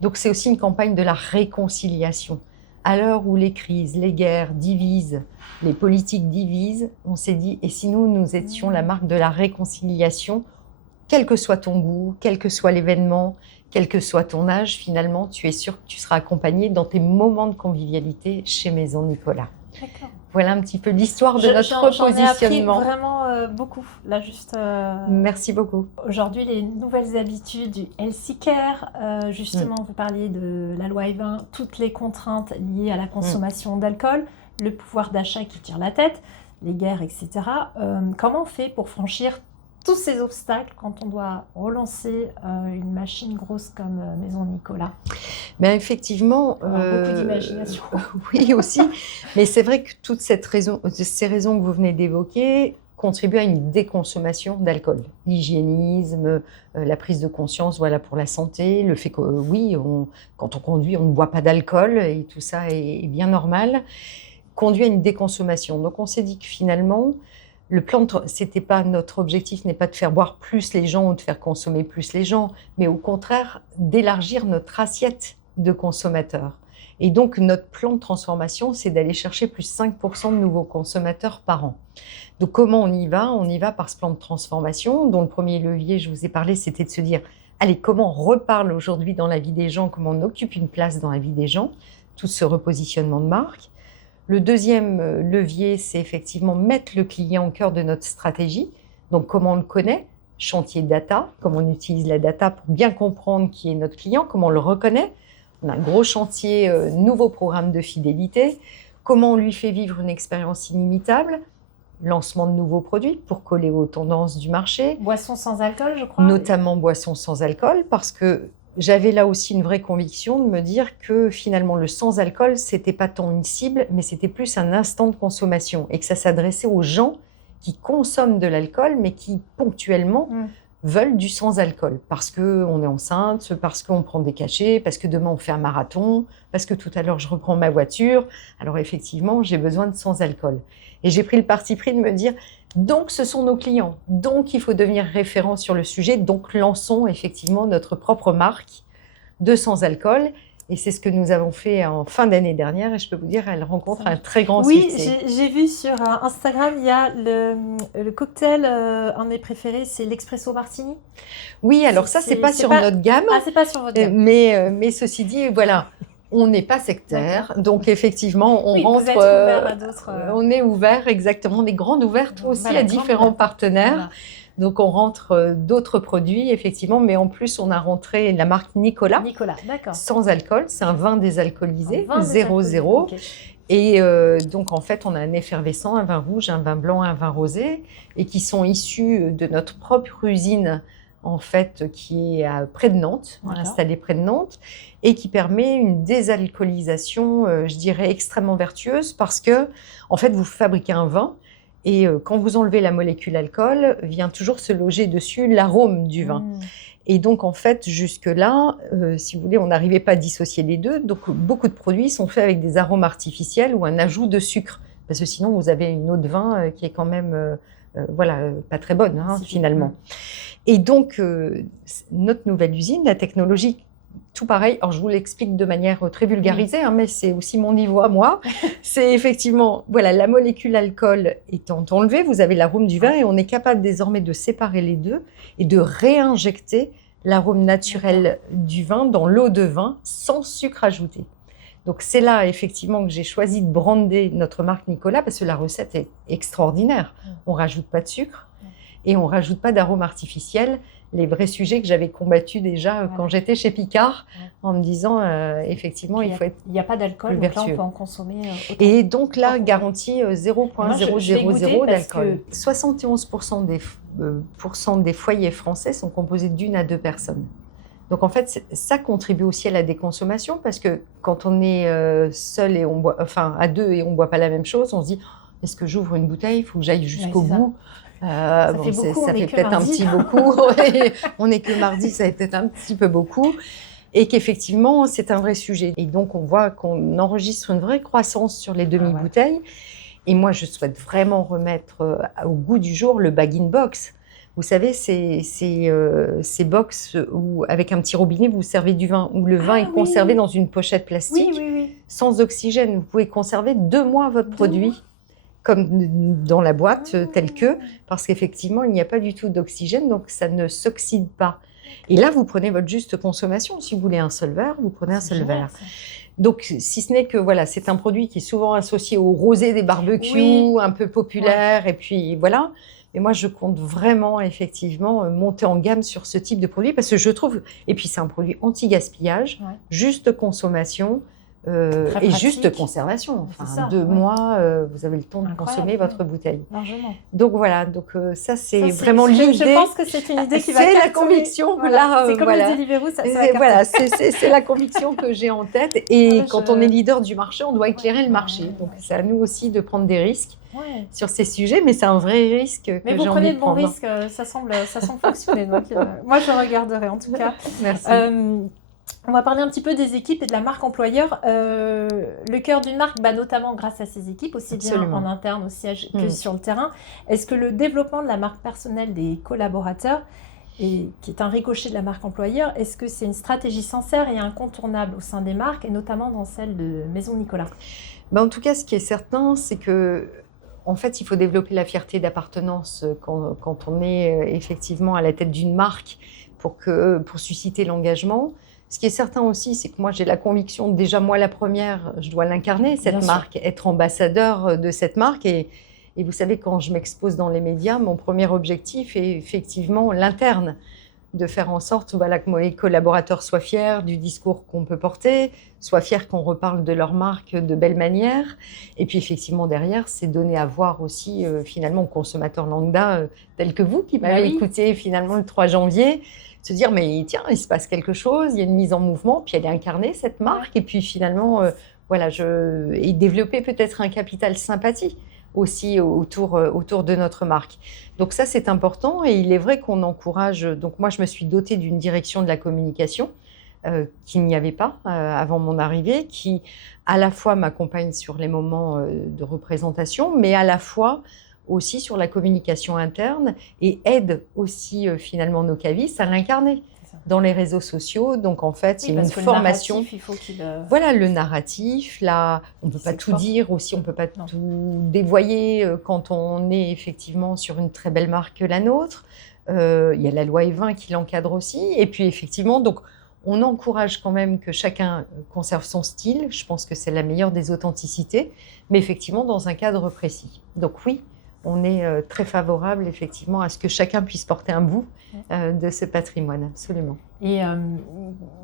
Donc c'est aussi une campagne de la réconciliation. À l'heure où les crises, les guerres divisent, les politiques divisent, on s'est dit, et si nous étions la marque de la réconciliation, quel que soit ton goût, quel que soit l'événement, quel que soit ton âge, finalement, tu es sûr que tu seras accompagné dans tes moments de convivialité chez Maison Nicolas. D'accord. Voilà un petit peu l'histoire de notre repositionnement. J'en ai appris vraiment beaucoup, là, juste... Merci beaucoup. Aujourd'hui, les nouvelles habitudes du healthy care, justement, vous parliez de la loi E20, toutes les contraintes liées à la consommation d'alcool, le pouvoir d'achat qui tire la tête, les guerres, etc. Comment on fait pour franchir tous ces obstacles quand on doit relancer une machine grosse comme Maison Nicolas? Effectivement... beaucoup d'imagination. Oui, aussi. Mais c'est vrai que toutes ces raisons que vous venez d'évoquer contribuent à une déconsommation d'alcool. L'hygiénisme, la prise de conscience pour la santé, le fait que, quand on conduit, on ne boit pas d'alcool, et tout ça est bien normal, conduit à une déconsommation. Donc on s'est dit que finalement... notre objectif n'est pas de faire boire plus les gens ou de faire consommer plus les gens, mais au contraire d'élargir notre assiette de consommateurs. Et donc notre plan de transformation, c'est d'aller chercher plus 5% de nouveaux consommateurs par an. Donc comment on y va? On y va par ce plan de transformation, dont le premier levier, je vous ai parlé, c'était de se dire, allez, comment on reparle aujourd'hui dans la vie des gens, comment on occupe une place dans la vie des gens, tout ce repositionnement de marque. Le deuxième levier, c'est effectivement mettre le client au cœur de notre stratégie. Donc, comment on le connaît? Chantier data, comment on utilise la data pour bien comprendre qui est notre client, comment on le reconnaît. On a un gros chantier, nouveau programme de fidélité. Comment on lui fait vivre une expérience inimitable? Lancement de nouveaux produits pour coller aux tendances du marché. Boissons sans alcool, je crois. Notamment boissons sans alcool, parce que j'avais là aussi une vraie conviction de me dire que finalement le sans-alcool, c'était pas tant une cible, mais c'était plus un instant de consommation et que ça s'adressait aux gens qui consomment de l'alcool, mais qui ponctuellement veulent du sans-alcool. Parce qu'on est enceinte, parce qu'on prend des cachets, parce que demain on fait un marathon, parce que tout à l'heure je reprends ma voiture. Alors effectivement, j'ai besoin de sans-alcool. Et j'ai pris le parti pris de me dire, donc ce sont nos clients, donc il faut devenir référent sur le sujet, donc lançons effectivement notre propre marque de sans-alcool. Et c'est ce que nous avons fait en fin d'année dernière. Et je peux vous dire, elle rencontre un très grand succès. Oui, j'ai vu sur Instagram, il y a le cocktail, un de mes préférés, c'est l'expresso martini. Oui, alors ça, c'est pas sur notre gamme. Ah, c'est pas sur votre gamme. Mais ceci dit, voilà, on n'est pas sectaire. Donc effectivement, on rentre. Vous êtes ouvert à d'autres. On est ouvert, exactement. On est grande ouverte aussi à différents partenaires. Voilà. Donc, on rentre d'autres produits, effectivement, mais en plus, on a rentré la marque Nicolas. Nicolas, d'accord. Sans alcool, c'est un vin désalcoolisé, 0,0. Okay. Et donc, en fait, on a un effervescent, un vin rouge, un vin blanc, un vin rosé, et qui sont issus de notre propre usine, en fait, qui est près de Nantes, installée près de Nantes, et qui permet une désalcoolisation, je dirais, extrêmement vertueuse, parce que, en fait, vous fabriquez un vin, et quand vous enlevez la molécule alcool, vient toujours se loger dessus l'arôme du vin. Et donc, en fait, jusque-là, si vous voulez, on n'arrivait pas à dissocier les deux. Donc, beaucoup de produits sont faits avec des arômes artificiels ou un ajout de sucre. Parce que sinon, vous avez une eau de vin qui est quand même pas très bonne, finalement. Et donc, notre nouvelle usine, la technologie, tout pareil, alors je vous l'explique de manière très vulgarisée, mais c'est aussi mon niveau à moi. C'est effectivement, voilà, la molécule alcool étant enlevée, vous avez l'arôme du vin et on est capable désormais de séparer les deux et de réinjecter l'arôme naturel du vin dans l'eau de vin sans sucre ajouté. Donc c'est là effectivement que j'ai choisi de brander notre marque Nicolas parce que la recette est extraordinaire. On ne rajoute pas de sucre et on ne rajoute pas d'arôme artificiel. Les vrais sujets que j'avais combattus déjà quand j'étais chez Picard, en me disant effectivement il faut être il n'y a pas d'alcool, donc là on peut en consommer autant. Et donc là, garantie 0,000 d'alcool. 71% des foyers français sont composés d'1 à 2 personnes. Donc en fait, ça contribue aussi à la déconsommation parce que quand on est seul et on boit, enfin à deux et on ne boit pas la même chose, on se dit est-ce que j'ouvre une bouteille, il faut que j'aille jusqu'au bout. Ça fait beaucoup, ça fait peut-être un petit beaucoup. On n'est que mardi, ça fait peut-être un petit peu beaucoup. Et qu'effectivement, c'est un vrai sujet. Et donc, on voit qu'on enregistre une vraie croissance sur les demi-bouteilles. Et moi, je souhaite vraiment remettre au goût du jour le bag-in-box. Vous savez, ces box où, avec un petit robinet, vous servez du vin, où le vin est conservé dans une pochette plastique, sans oxygène. Vous pouvez conserver 2 mois votre produit. Comme dans la boîte, telle que, parce qu'effectivement, il n'y a pas du tout d'oxygène, donc ça ne s'oxyde pas. Et là, vous prenez votre juste consommation. Si vous voulez un seul verre, vous prenez un seul verre. Donc, si ce n'est que, voilà, c'est un produit qui est souvent associé au rosé des barbecues, un peu populaire, et puis voilà. Mais moi, je compte vraiment, effectivement, monter en gamme sur ce type de produit, parce que je trouve, et puis c'est un produit anti-gaspillage, juste consommation, et juste conservation. Enfin, 2 mois, vous avez le temps de consommer votre bouteille. Largement. Donc voilà, ça c'est vraiment l'idée. Je pense que c'est une idée qui va C'est la conviction. C'est comme le Deliveroo, ça voilà, c'est la conviction que j'ai en tête. Et quand on est leader du marché, on doit éclairer le marché. Donc c'est à nous aussi de prendre des risques sur ces sujets, mais c'est un vrai risque que j'ai envie de prendre. Mais vous prenez de bons risques, ça semble fonctionner. Donc, moi, je regarderai en tout cas. Merci. On va parler un petit peu des équipes et de la marque employeur. Le cœur d'une marque, notamment grâce à ses équipes, aussi bien en interne au siège que sur le terrain. Est-ce que le développement de la marque personnelle des collaborateurs, qui est un ricochet de la marque employeur, est-ce que c'est une stratégie sincère et incontournable au sein des marques, et notamment dans celle de Maison Nicolas ? En tout cas, ce qui est certain, c'est que en fait, il faut développer la fierté d'appartenance quand on est effectivement à la tête d'une marque pour susciter l'engagement. Ce qui est certain aussi, c'est que moi, j'ai la conviction, déjà moi la première, je dois l'incarner, cette marque, être ambassadeur de cette marque. Et vous savez, quand je m'expose dans les médias, mon premier objectif est effectivement l'interne, de faire en sorte que mes collaborateurs soient fiers du discours qu'on peut porter, soient fiers qu'on reparle de leur marque de belle manière. Et puis effectivement, derrière, c'est donner à voir aussi finalement aux consommateurs lambda tels que vous qui m'avez écouté finalement le 3 janvier, se dire mais tiens, il se passe quelque chose, il y a une mise en mouvement, puis elle est incarnée cette marque, et puis finalement et développer peut-être un capital sympathie aussi autour de notre marque. Donc ça, c'est important et il est vrai qu'on encourage. Donc moi, je me suis dotée d'une direction de la communication qu'il n'y avait pas avant mon arrivée, qui à la fois m'accompagne sur les moments de représentation, mais à la fois aussi sur la communication interne et aide aussi finalement nos cavistes à l'incarner dans les réseaux sociaux. Donc en fait, il y a une formation. Le narratif, il faut qu'il... Voilà, le narratif, là, on ne peut pas tout dire aussi, on ne peut pas tout dévoyer quand on est effectivement sur une très belle marque que la nôtre. Il y a la loi E20 qui l'encadre aussi. Et puis effectivement, donc, on encourage quand même que chacun conserve son style. Je pense que c'est la meilleure des authenticités, mais effectivement dans un cadre précis. Donc oui, on est très favorable effectivement à ce que chacun puisse porter un bout de ce patrimoine, absolument. Et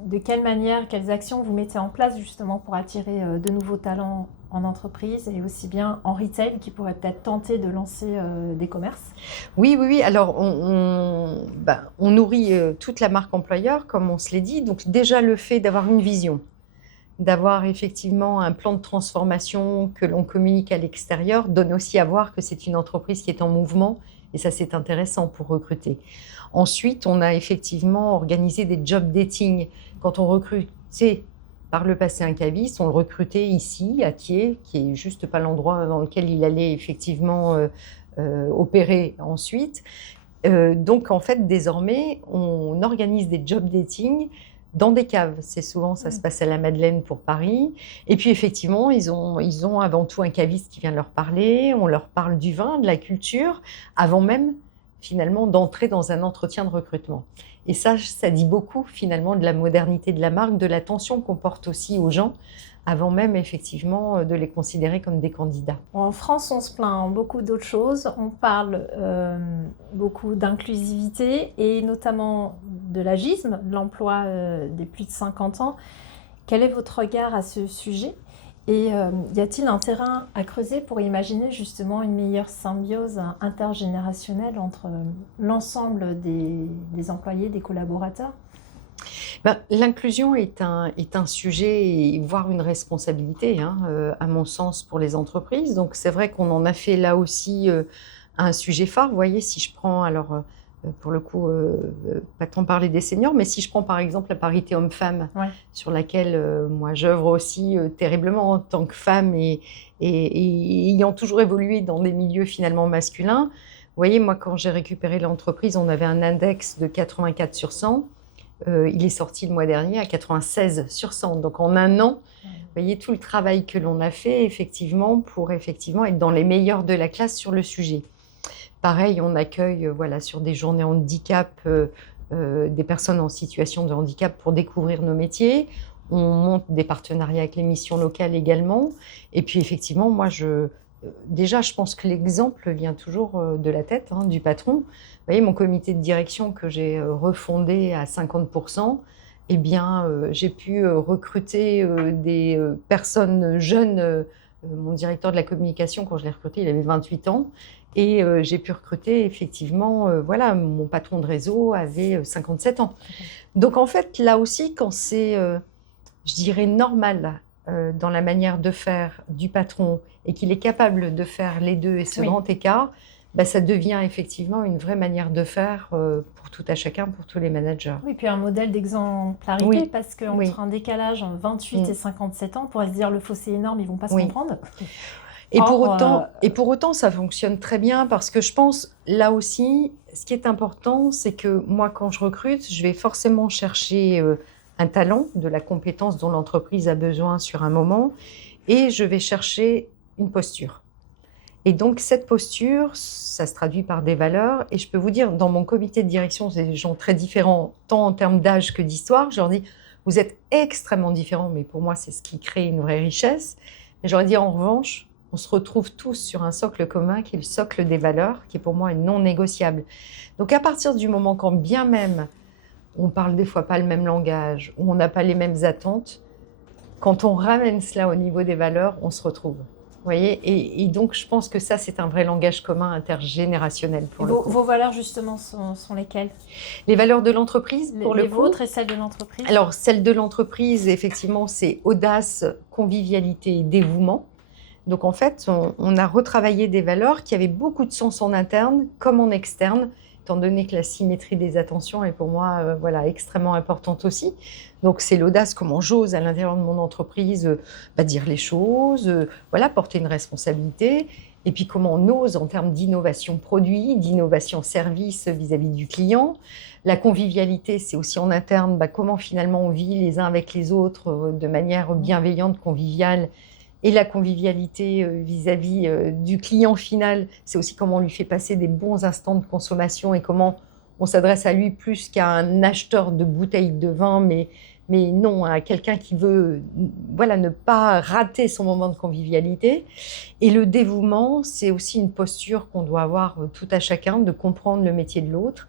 de quelle manière, quelles actions vous mettez en place justement pour attirer de nouveaux talents en entreprise et aussi bien en retail qui pourraient peut-être tenter de lancer des commerces? Oui. Alors, on nourrit toute la marque employeur, comme on se l'est dit. Donc déjà, le fait d'avoir une vision, d'avoir effectivement un plan de transformation que l'on communique à l'extérieur donne aussi à voir que c'est une entreprise qui est en mouvement et ça c'est intéressant pour recruter. Ensuite, on a effectivement organisé des job dating. Quand on recrutait par le passé un caviste, on le recrutait ici à Thiers, qui est juste pas l'endroit dans lequel il allait effectivement opérer ensuite. Donc en fait, désormais, on organise des job dating dans des caves. C'est souvent, ça se passe à la Madeleine pour Paris. Et puis effectivement, ils ont avant tout un caviste qui vient leur parler. On leur parle du vin, de la culture, avant même finalement d'entrer dans un entretien de recrutement. Et ça dit beaucoup finalement de la modernité de la marque, de l'attention qu'on porte aussi aux gens, avant même effectivement de les considérer comme des candidats. En France, on se plaint beaucoup d'autres choses. On parle beaucoup d'inclusivité et notamment de l'agisme, de l'emploi des plus de 50 ans. Quel est votre regard à ce sujet? Et y a-t-il un terrain à creuser pour imaginer justement une meilleure symbiose intergénérationnelle entre l'ensemble des employés, des collaborateurs? L'inclusion est un sujet, voire une responsabilité, à mon sens, pour les entreprises. Donc, c'est vrai qu'on en a fait là aussi un sujet phare. Vous voyez, si je prends, alors, pour le coup, pas tant parler des seniors, mais si je prends par exemple la parité homme-femme, sur laquelle moi j'œuvre aussi terriblement en tant que femme et ayant toujours évolué dans des milieux finalement masculins. Vous voyez, moi, quand j'ai récupéré l'entreprise, on avait un index de 84 sur 100. Il est sorti le mois dernier à 96 sur 100. Donc en un an, vous voyez tout le travail que l'on a fait effectivement pour effectivement être dans les meilleurs de la classe sur le sujet. Pareil, on accueille sur des journées handicap des personnes en situation de handicap pour découvrir nos métiers. On monte des partenariats avec les missions locales également. Et puis effectivement, moi déjà, je pense que l'exemple vient toujours de la tête, du patron. Vous voyez, mon comité de direction que j'ai refondé à 50%, eh bien, j'ai pu recruter des personnes jeunes. Mon directeur de la communication, quand je l'ai recruté, il avait 28 ans. Et j'ai pu recruter, effectivement, mon patron de réseau avait 57 ans. Donc, en fait, là aussi, quand c'est, je dirais, normal dans la manière de faire du patron et qu'il est capable de faire les deux et ce grand écart, ça devient effectivement une vraie manière de faire pour tout à chacun, pour tous les managers. Oui, puis un modèle d'exemplarité, parce qu'entre un décalage en 28 et 57 ans, on pourrait se dire le fossé est énorme, ils ne vont pas se comprendre. Et pour autant, ça fonctionne très bien parce que je pense, là aussi, ce qui est important, c'est que moi, quand je recrute, je vais forcément chercher un talent, de la compétence dont l'entreprise a besoin sur un moment, et je vais chercher une posture. Et donc, cette posture, ça se traduit par des valeurs. Et je peux vous dire, dans mon comité de direction, c'est des gens très différents, tant en termes d'âge que d'histoire. Je leur dis, vous êtes extrêmement différents, mais pour moi, c'est ce qui crée une vraie richesse. Mais j'aurais dit, en revanche, on se retrouve tous sur un socle commun qui est le socle des valeurs, qui pour moi est non négociable. Donc, à partir du moment quand bien même on parle des fois pas le même langage, ou on n'a pas les mêmes attentes, quand on ramène cela au niveau des valeurs, on se retrouve. Vous voyez, et donc, je pense que ça, c'est un vrai langage commun intergénérationnel. Vos valeurs, justement, sont lesquelles? Les valeurs de l'entreprise, les vôtres et celles de l'entreprise? Alors, celles de l'entreprise, effectivement, c'est audace, convivialité et dévouement. Donc en fait, on a retravaillé des valeurs qui avaient beaucoup de sens en interne comme en externe, étant donné que la symétrie des attentions est pour moi voilà, extrêmement importante aussi. Donc c'est l'audace, comment j'ose à l'intérieur de mon entreprise dire les choses, voilà, porter une responsabilité. Et puis comment on ose en termes d'innovation produit, d'innovation service vis-à-vis du client. La convivialité, c'est aussi en interne, comment finalement on vit les uns avec les autres de manière bienveillante, conviviale. Et la convivialité vis-à-vis du client final, c'est aussi comment on lui fait passer des bons instants de consommation et comment on s'adresse à lui plus qu'à un acheteur de bouteilles de vin, mais non, à quelqu'un qui veut voilà, ne pas rater son moment de convivialité. Et le dévouement, c'est aussi une posture qu'on doit avoir tout à chacun, de comprendre le métier de l'autre.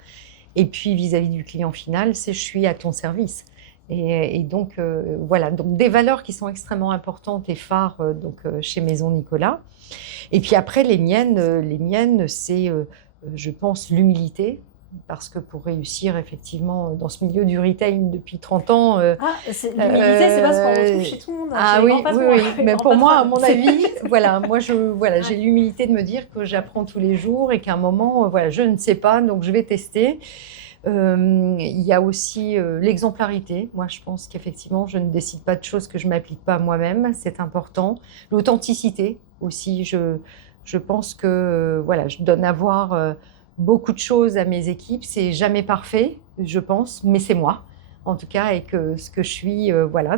Et puis vis-à-vis du client final, c'est je suis à ton service. Et donc, voilà, donc des valeurs qui sont extrêmement importantes et phares chez Maison Nicolas. Et puis après, les miennes c'est, je pense, l'humilité. Parce que pour réussir effectivement dans ce milieu du retail depuis 30 ans... l'humilité, c'est pas ce qu'on retrouve chez tout le monde. Ah oui, mais pour moi, à mon avis, j'ai l'humilité de me dire que j'apprends tous les jours et qu'à un moment, je ne sais pas, donc je vais tester. Il y a aussi l'exemplarité. Moi, je pense qu'effectivement, je ne décide pas de choses que je ne m'applique pas moi-même. C'est important. L'authenticité aussi. Je pense que je donne à voir beaucoup de choses à mes équipes. C'est jamais parfait, je pense, mais c'est moi. En tout cas, et que ce que je suis,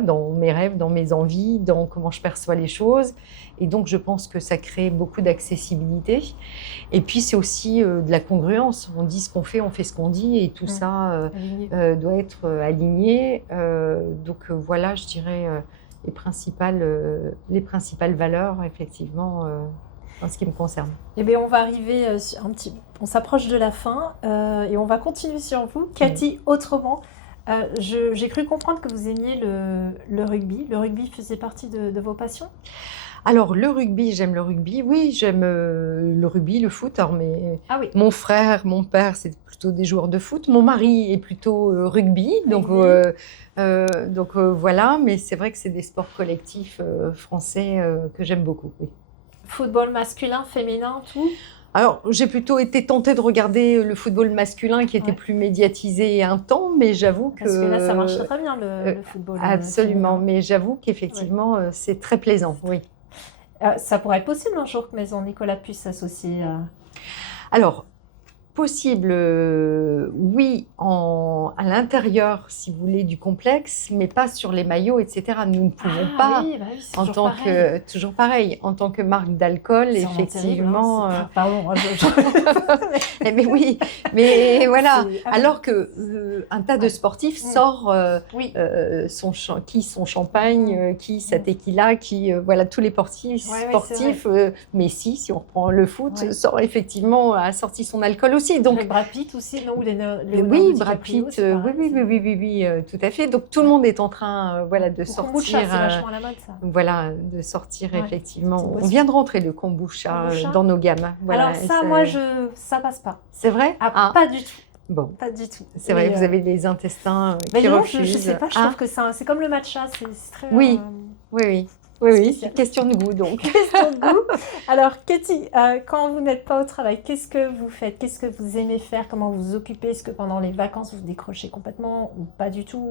dans mes rêves, dans mes envies, dans comment je perçois les choses. Et donc, je pense que ça crée beaucoup d'accessibilité. Et puis, c'est aussi de la congruence. On dit ce qu'on fait, on fait ce qu'on dit, et tout ça doit être aligné. Voilà, je dirais les principales valeurs, effectivement, en ce qui me concerne. Eh bien, on va arriver on s'approche de la fin et on va continuer sur vous. Cathy, autrement. J'ai cru comprendre que vous aimiez le rugby. Le rugby faisait partie de vos passions ? Alors, le rugby, j'aime le rugby. Oui, j'aime le rugby, le foot. Alors, mon frère, mon père, c'est plutôt des joueurs de foot. Mon mari est plutôt rugby. Donc, voilà. Mais c'est vrai que c'est des sports collectifs français que j'aime beaucoup. Oui. Football masculin, féminin, tout ? Alors, j'ai plutôt été tentée de regarder le football masculin qui était plus médiatisé un temps, mais j'avoue que... Parce que là, ça marche très bien, le football. Absolument, mais j'avoue qu'effectivement, c'est très plaisant, oui. Ça pourrait être possible un jour que Maison Nicolas puisse s'associer à... Alors, possible, oui, à l'intérieur, si vous voulez, du complexe, mais pas sur les maillots, etc. Nous ne pouvons pas, toujours pareil, en tant que marque d'alcool, effectivement. Pardon, mais oui, mais voilà. Alors que un tas de sportifs sort son champagne, qui sa tequila, qui tous les sportifs. Messi, si on reprend le foot, a sorti son alcool aussi. Donc, Brad Pitt aussi, non? Oui, Brad Pitt, oui, tout à fait. Donc tout le monde est en train de sortir. Kombucha, c'est vachement à la mode, ça. Voilà, de sortir effectivement. On vient de rentrer le kombucha dans nos gammes. Voilà, alors ça, ça passe pas. C'est vrai? Pas du tout. Bon, pas du tout. C'est vrai, vous avez les intestins qui refusent. Je sais pas, je trouve que c'est comme le matcha, c'est très... Oui. Question de goût donc. Question de goût. Alors Cathy, quand vous n'êtes pas au travail, qu'est-ce que vous faites? Qu'est-ce que vous aimez faire? Comment vous vous occupez? Est-ce que pendant les vacances vous décrochez complètement ou pas du tout?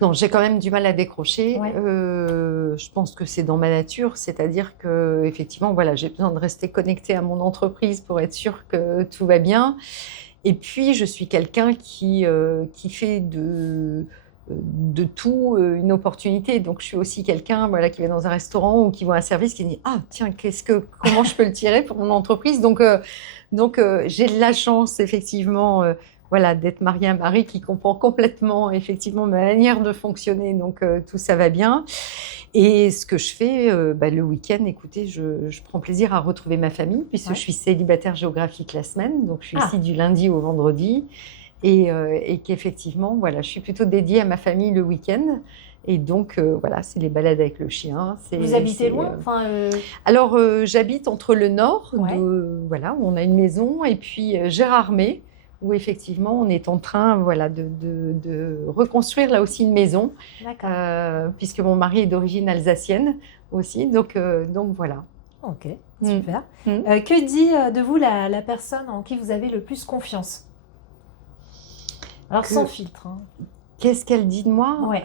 Non, j'ai quand même du mal à décrocher. Je pense que c'est dans ma nature, c'est-à-dire que effectivement, j'ai besoin de rester connectée à mon entreprise pour être sûre que tout va bien. Et puis, je suis quelqu'un qui fait de tout une opportunité. Donc, je suis aussi quelqu'un qui va dans un restaurant ou qui voit un service qui dit « Ah, tiens, comment je peux le tirer pour mon entreprise ?» Donc, j'ai de la chance, effectivement, d'être mariée à un mari qui comprend complètement, effectivement, ma manière de fonctionner. Donc, tout ça va bien. Et ce que je fais, le week-end, écoutez, je prends plaisir à retrouver ma famille puisque je suis célibataire géographique la semaine. Donc, je suis ici du lundi au vendredi. Et qu'effectivement, je suis plutôt dédiée à ma famille le week-end. Et donc, c'est les balades avec le chien. Vous habitez loin Alors, j'habite entre le nord, où on a une maison, et puis Gérardmer, où effectivement, on est en train de reconstruire là aussi une maison, puisque mon mari est d'origine alsacienne aussi. Donc voilà. Ok, super. Mm. Que dit de vous la personne en qui vous avez le plus confiance? Alors, sans filtre. Hein. Qu'est-ce qu'elle dit de moi? Ouais.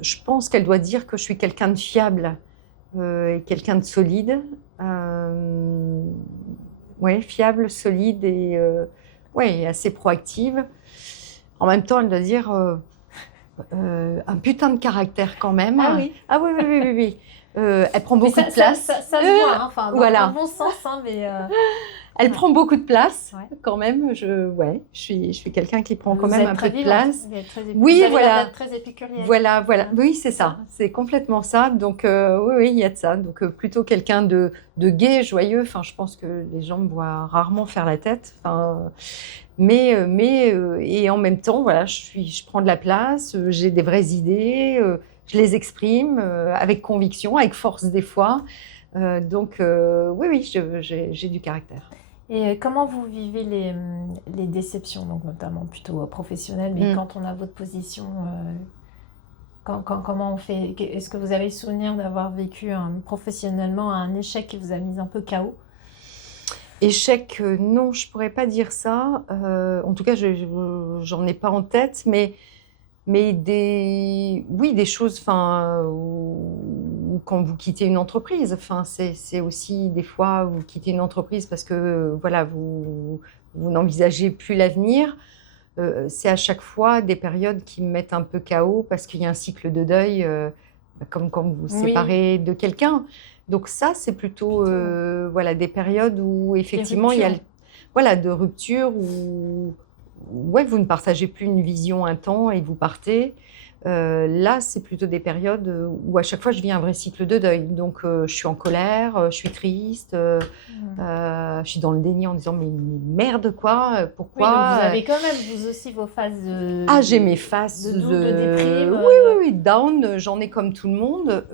Je pense qu'elle doit dire que je suis quelqu'un de fiable et quelqu'un de solide. Ouais, fiable, solide et ouais, assez proactive. En même temps, elle doit dire un putain de caractère quand même. Ah oui. Ah oui, oui, oui, oui, oui. Elle prend beaucoup de place. Ça se voit, hein, enfin, dans Voilà. un bon sens, hein, mais... Elle prend beaucoup de place, Ouais. quand même. Je suis quelqu'un qui prend quand vous même êtes un très peu de vivante. place. Vous êtes très Oui, vous avez voilà. l'air d'être très épicurienne. Voilà. Ouais. Oui, c'est ça. C'est complètement ça. Donc, oui, il y a de ça. Donc, plutôt quelqu'un de gai, joyeux. Enfin, je pense que les gens me voient rarement faire la tête. Enfin, et en même temps, voilà, je prends de la place. J'ai des vraies idées. Je les exprime avec conviction, avec force des fois. Donc, oui, j'ai du caractère. Et comment vous vivez les déceptions, donc notamment plutôt professionnelles, mais quand on a votre position, comment on fait? Est-ce que vous avez le souvenir d'avoir vécu professionnellement un échec qui vous a mis un peu KO? Échec, non, je pourrais pas dire ça. En tout cas, j'en ai pas en tête, mais des choses, enfin, ou quand vous quittez une entreprise, enfin, c'est aussi des fois vous quittez une entreprise parce que voilà, vous n'envisagez plus l'avenir. C'est à chaque fois des périodes qui me mettent un peu KO parce qu'il y a un cycle de deuil, comme quand vous vous Oui. séparez de quelqu'un. Donc ça, c'est plutôt voilà, des périodes où effectivement il y a voilà, de rupture où ouais, vous ne partagez plus une vision un temps et vous partez. Là, c'est plutôt des périodes où à chaque fois je vis un vrai cycle de deuil. Donc je suis en colère, je suis triste, je suis dans le déni en disant mais merde quoi, pourquoi? Oui, donc vous avez quand même vous aussi vos phases de Ah, j'ai mes phases de doute, de déprime. oui, down, j'en ai comme tout le monde.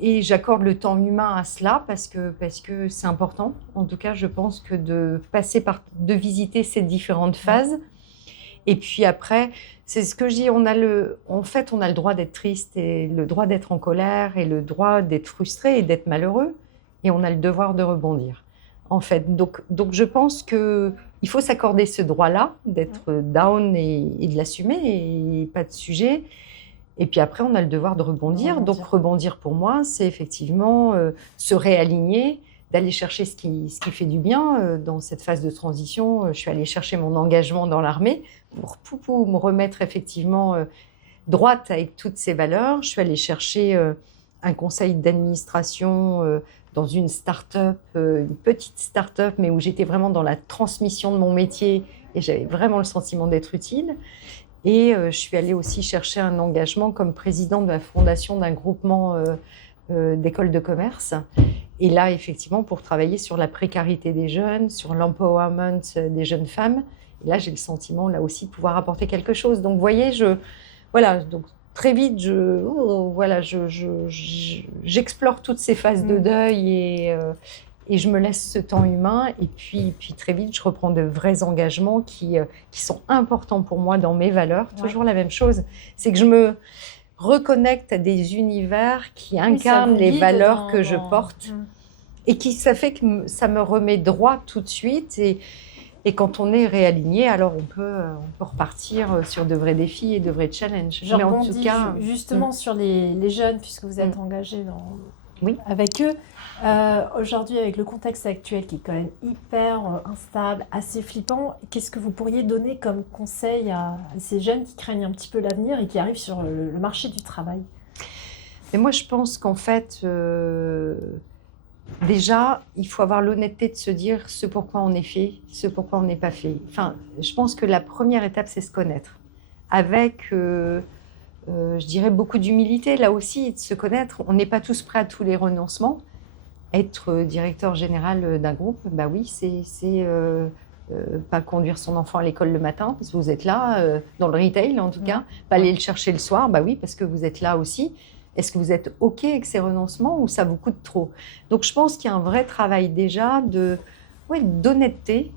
Et j'accorde le temps humain à cela parce que c'est important. En tout cas, je pense que de visiter ces différentes phases. Et puis après, c'est ce que je dis, en fait, on a le droit d'être triste et le droit d'être en colère et le droit d'être frustré et d'être malheureux. Et on a le devoir de rebondir, en fait. Donc je pense qu'il faut s'accorder ce droit-là, d'être down et de l'assumer et pas de sujet. Et puis après, on a le devoir de rebondir. Donc rebondir pour moi, c'est effectivement se réaligner, d'aller chercher ce qui fait du bien. Dans cette phase de transition, je suis allée chercher mon engagement dans l'armée pour me remettre effectivement droite avec toutes ces valeurs. Je suis allée chercher un conseil d'administration dans une start-up, une petite start-up, mais où j'étais vraiment dans la transmission de mon métier et j'avais vraiment le sentiment d'être utile. Et je suis allée aussi chercher un engagement comme présidente de la fondation d'un groupement d'écoles de commerce. Et là, effectivement, pour travailler sur la précarité des jeunes, sur l'empowerment des jeunes femmes. Et là, j'ai le sentiment, là aussi, de pouvoir apporter quelque chose. Donc, vous voyez, voilà, donc très vite, j'explore toutes ces phases de deuil et je me laisse ce temps humain. Et puis très vite, je reprends de vrais engagements qui sont importants pour moi dans mes valeurs. Ouais. Toujours la même chose, c'est que je me reconnecte à des univers qui incarnent les valeurs que je porte. Et ça fait que ça me remet droit tout de suite. Et quand on est réaligné, alors on peut repartir sur de vrais défis et de vrais challenges. Je rebondis justement sur les jeunes, puisque vous êtes engagée avec eux. Aujourd'hui, avec le contexte actuel qui est quand même hyper instable, assez flippant, qu'est-ce que vous pourriez donner comme conseil à ces jeunes qui craignent un petit peu l'avenir et qui arrivent sur le marché du travail? Et moi, je pense qu'en fait, déjà, il faut avoir l'honnêteté de se dire ce pourquoi on est fait, ce pourquoi on n'est pas fait. Enfin, je pense que la première étape, c'est se connaître. Avec, je dirais, beaucoup d'humilité, là aussi, de se connaître. On n'est pas tous prêts à tous les renoncements. Être directeur général d'un groupe, bah oui, c'est pas conduire son enfant à l'école le matin, parce que vous êtes là, dans le retail en tout cas, pas aller le chercher le soir, bah oui, parce que vous êtes là aussi. Est-ce que vous êtes OK avec ces renoncements ou ça vous coûte trop? Donc, je pense qu'il y a un vrai travail déjà d'honnêteté.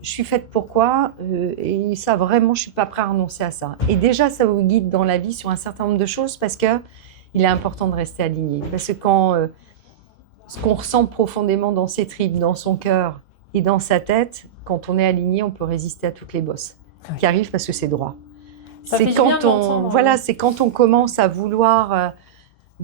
Je suis faite pour quoi? Et ça, vraiment, je ne suis pas prête à renoncer à ça. Et déjà, ça vous guide dans la vie sur un certain nombre de choses parce qu'il il est important de rester aligné. Parce que quand ce qu'on ressent profondément dans ses tripes, dans son cœur et dans sa tête, quand on est aligné, on peut résister à toutes les bosses qui arrivent parce que c'est droit. C'est quand on commence à vouloir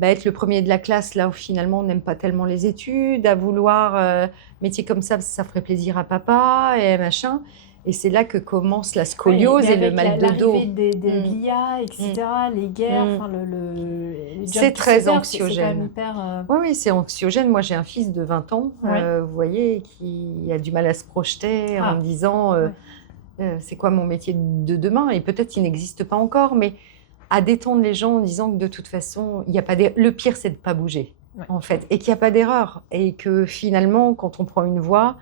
être le premier de la classe, là où finalement on n'aime pas tellement les études, à vouloir métier comme ça ferait plaisir à papa et machin. Et c'est là que commence la scoliose et le mal de dos. L'arrivée des l'IA, etc., les guerres, les jobs c'est très cyber, anxiogène. C'est quand même hyper... Oui, c'est anxiogène. Moi, j'ai un fils de 20 ans, vous voyez, qui a du mal à se projeter en disant c'est quoi mon métier de demain? Et peut-être qu'il n'existe pas encore, mais à détendre les gens en disant que de toute façon, il y a pas le pire, c'est de ne pas bouger, en fait, et qu'il n'y a pas d'erreur. Et que finalement, quand on prend une voie,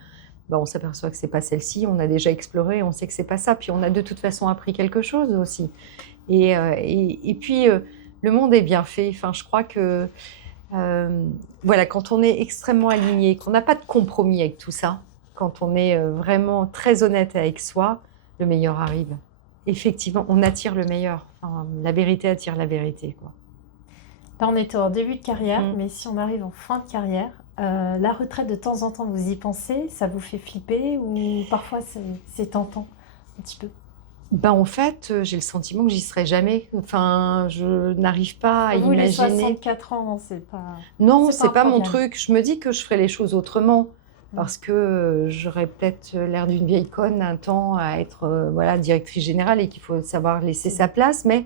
on s'aperçoit que ce n'est pas celle-ci, on a déjà exploré, on sait que ce n'est pas ça, puis on a de toute façon appris quelque chose aussi. Et puis, le monde est bien fait. Enfin, je crois que quand on est extrêmement aligné, qu'on n'a pas de compromis avec tout ça, quand on est vraiment très honnête avec soi, le meilleur arrive. Effectivement, on attire le meilleur. Enfin, la vérité attire la vérité, quoi. Là, on était en début de carrière, mais si on arrive en fin de carrière, la retraite, de temps en temps, vous y pensez? Ça vous fait flipper ou parfois c'est tentant un petit peu? En fait, j'ai le sentiment que j'y serai jamais. Enfin, je n'arrive pas à imaginer. Les 64 ans, c'est pas... Non, c'est pas mon truc. Je me dis que je ferai les choses autrement. Parce que j'aurais peut-être l'air d'une vieille conne un temps à être directrice générale et qu'il faut savoir laisser sa place. Mais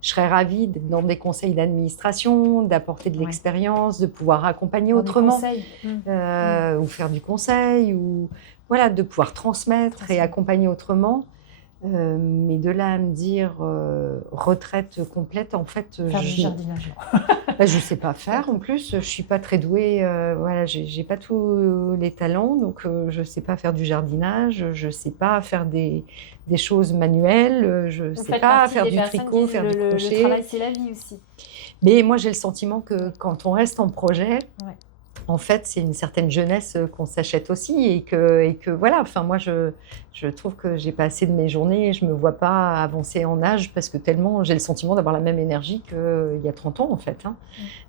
je serais ravie d'être dans des conseils d'administration, d'apporter de l'expérience, de pouvoir accompagner autrement. Ou faire du conseil, ou de pouvoir transmettre et accompagner autrement. Mais de là à me dire retraite complète, en fait... Faire du jardinage. Je ne sais pas faire, en plus. Je ne suis pas très douée. Je n'ai pas tous les talents, donc je ne sais pas faire du jardinage, je ne sais pas faire des choses manuelles, je ne sais pas faire du tricot, faire du crochet. Le travail, c'est la vie aussi. Mais moi, j'ai le sentiment que quand on reste en projet... En fait, c'est une certaine jeunesse qu'on s'achète aussi et que voilà. Enfin, moi, je trouve que j'ai pas assez de mes journées et je me vois pas avancer en âge parce que tellement j'ai le sentiment d'avoir la même énergie qu'il y a 30 ans, en fait. Hein.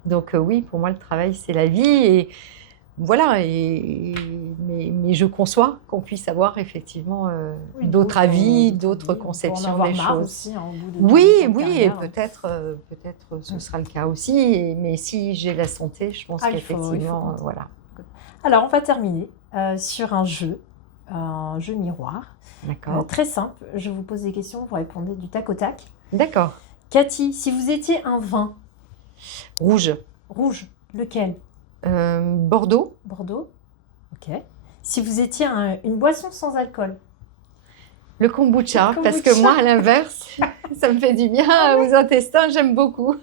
Donc oui, pour moi, le travail, c'est la vie et voilà. Mais je conçois qu'on puisse avoir effectivement d'autres avis, d'autres conceptions des choses. Aussi, hein, au bout de Oui, et peut-être ce sera le cas aussi. Mais si j'ai la santé, je pense qu'effectivement, voilà. Alors, on va terminer sur un jeu miroir. D'accord. Très simple. Je vous pose des questions, vous répondez du tac au tac. D'accord. Cathy, si vous étiez un vin? Rouge. Rouge. Lequel? Bordeaux. Bordeaux. Ok. Si vous étiez une boisson sans alcool? Le kombucha, parce que moi, à l'inverse, ça me fait du bien aux intestins, j'aime beaucoup.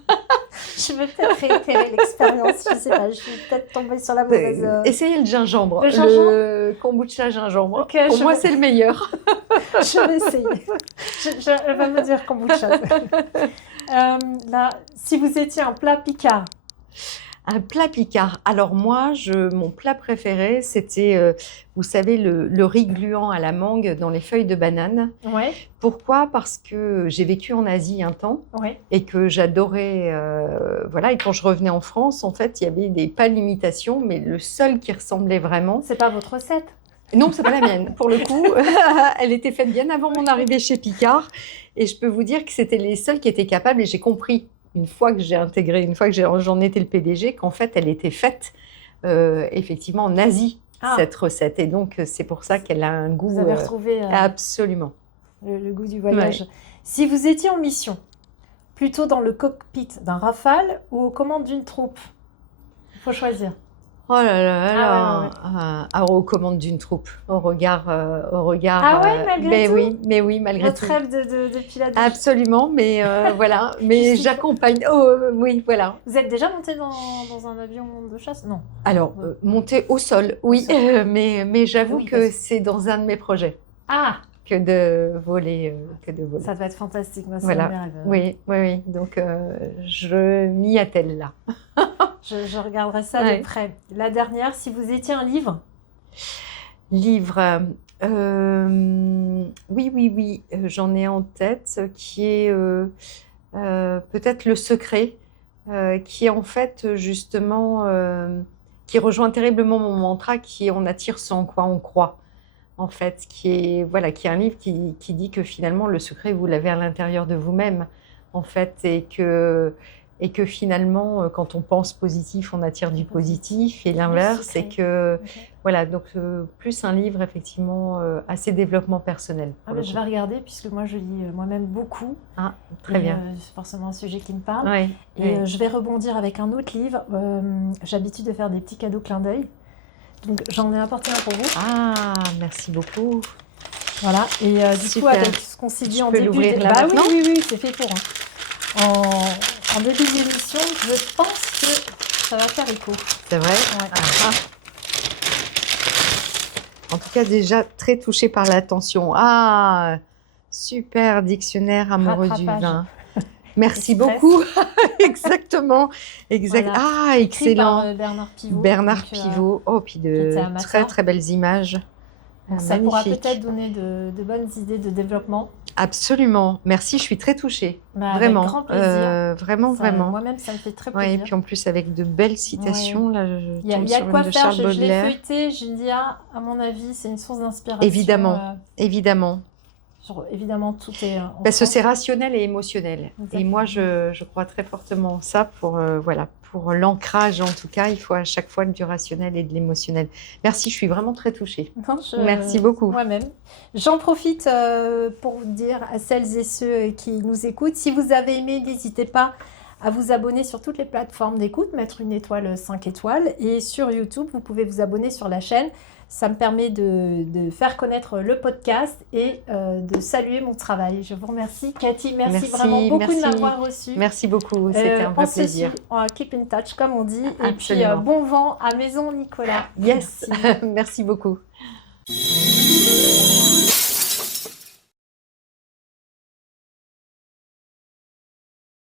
Je vais peut-être réitérer l'expérience, je ne sais pas, je vais peut-être tomber sur la mauvaise... Essayez le gingembre. Le kombucha gingembre. Okay, pour moi, c'est le meilleur. Je vais essayer. Elle va me dire kombucha. Là, si vous étiez un plat picard? Un plat picard. Alors moi, mon plat préféré, c'était, vous savez, le riz gluant à la mangue dans les feuilles de banane. Ouais. Pourquoi? Parce que j'ai vécu en Asie un temps et que j'adorais... et quand je revenais en France, en fait, il y avait pas l'imitation, mais le seul qui ressemblait vraiment... C'est pas votre recette? Non, c'est pas la mienne. Pour le coup, elle était faite bien avant mon arrivée chez Picard. Et je peux vous dire que c'était les seuls qui étaient capables, et j'ai compris une fois que j'ai intégré, une fois que j'en étais le PDG, qu'en fait, elle était faite effectivement en Asie, cette recette. Et donc, c'est pour ça qu'elle a un goût... Vous avez retrouvé absolument. Le goût du voyage. Si vous étiez en mission, plutôt dans le cockpit d'un Rafale ou aux commandes d'une troupe? Il faut choisir. Oh là là là, aux commandes d'une troupe, au regard. Ah ouais, malgré tout. Mais oui, malgré Votre tout. Votre rêve de pilote. Absolument, mais voilà. Mais j'accompagne. Oui, voilà. Vous êtes déjà monté dans un avion de chasse? Non. Alors, monter au sol, oui, mais j'avoue que c'est dans un de mes projets. Ah. Que de voler. Ça doit être fantastique, moi, c'est voilà. Oui. Donc, je m'y attelle là. Je regarderai ça de près. La dernière, si vous étiez un livre? Livre, oui, j'en ai en tête, qui est peut-être Le Secret qui est en fait justement, qui rejoint terriblement mon mantra, qui est on attire ce en quoi on croit. En fait, qui est un livre qui dit que finalement le secret vous l'avez à l'intérieur de vous-même, en fait, et que finalement quand on pense positif, on attire du positif, et l'inverse, et que voilà, donc plus un livre effectivement assez développement personnel. Je vais regarder puisque moi je lis moi-même beaucoup. Ah, très bien. C'est forcément un sujet qui me parle. Oui, et je vais rebondir avec un autre livre. J'ai l'habitude de faire des petits cadeaux clin d'œil. Donc j'en ai apporté un pour vous. Ah, merci beaucoup. Voilà, et du coup avec ce qu'on s'est dit en début l'ouvrir là maintenant ? Oui, c'est fait pour. En début d'émission, je pense que ça va faire écho. C'est vrai ? Ouais. Ah. En tout cas, déjà très touchée par l'attention. Ah, super dictionnaire amoureux du vin. Merci beaucoup. Exactement. Exact. Voilà. Ah, excellent. Par Bernard Pivot. Bernard Pivot. Oh, puis de très très belles images. Ça pourra peut-être donner de bonnes idées de développement. Absolument. Merci, je suis très touchée. Vraiment. Avec grand plaisir. Vraiment. Moi-même, ça me fait très plaisir. Ouais, et puis en plus, avec de belles citations. Ouais. Là, il y a quoi faire. Je l'ai feuilleté. Je me dis, à mon avis, c'est une source d'inspiration. Évidemment. Évidemment, tout est. Parce que c'est rationnel et émotionnel. Exactement. Et moi, je crois très fortement en ça. Pour l'ancrage, en tout cas, il faut à chaque fois du rationnel et de l'émotionnel. Merci, je suis vraiment très touchée. Merci beaucoup. Moi-même. J'en profite pour vous dire à celles et ceux qui nous écoutent, si vous avez aimé, n'hésitez pas à vous abonner sur toutes les plateformes d'écoute, mettre une étoile, 5 étoiles. Et sur YouTube, vous pouvez vous abonner sur la chaîne. Ça me permet de faire connaître le podcast et de saluer mon travail. Je vous remercie. Cathy, merci vraiment beaucoup de m'avoir reçue. Merci beaucoup, c'était un vrai plaisir. On keep in touch, comme on dit. Absolument. Et puis, bon vent à Maison Nicolas. Yes, merci beaucoup.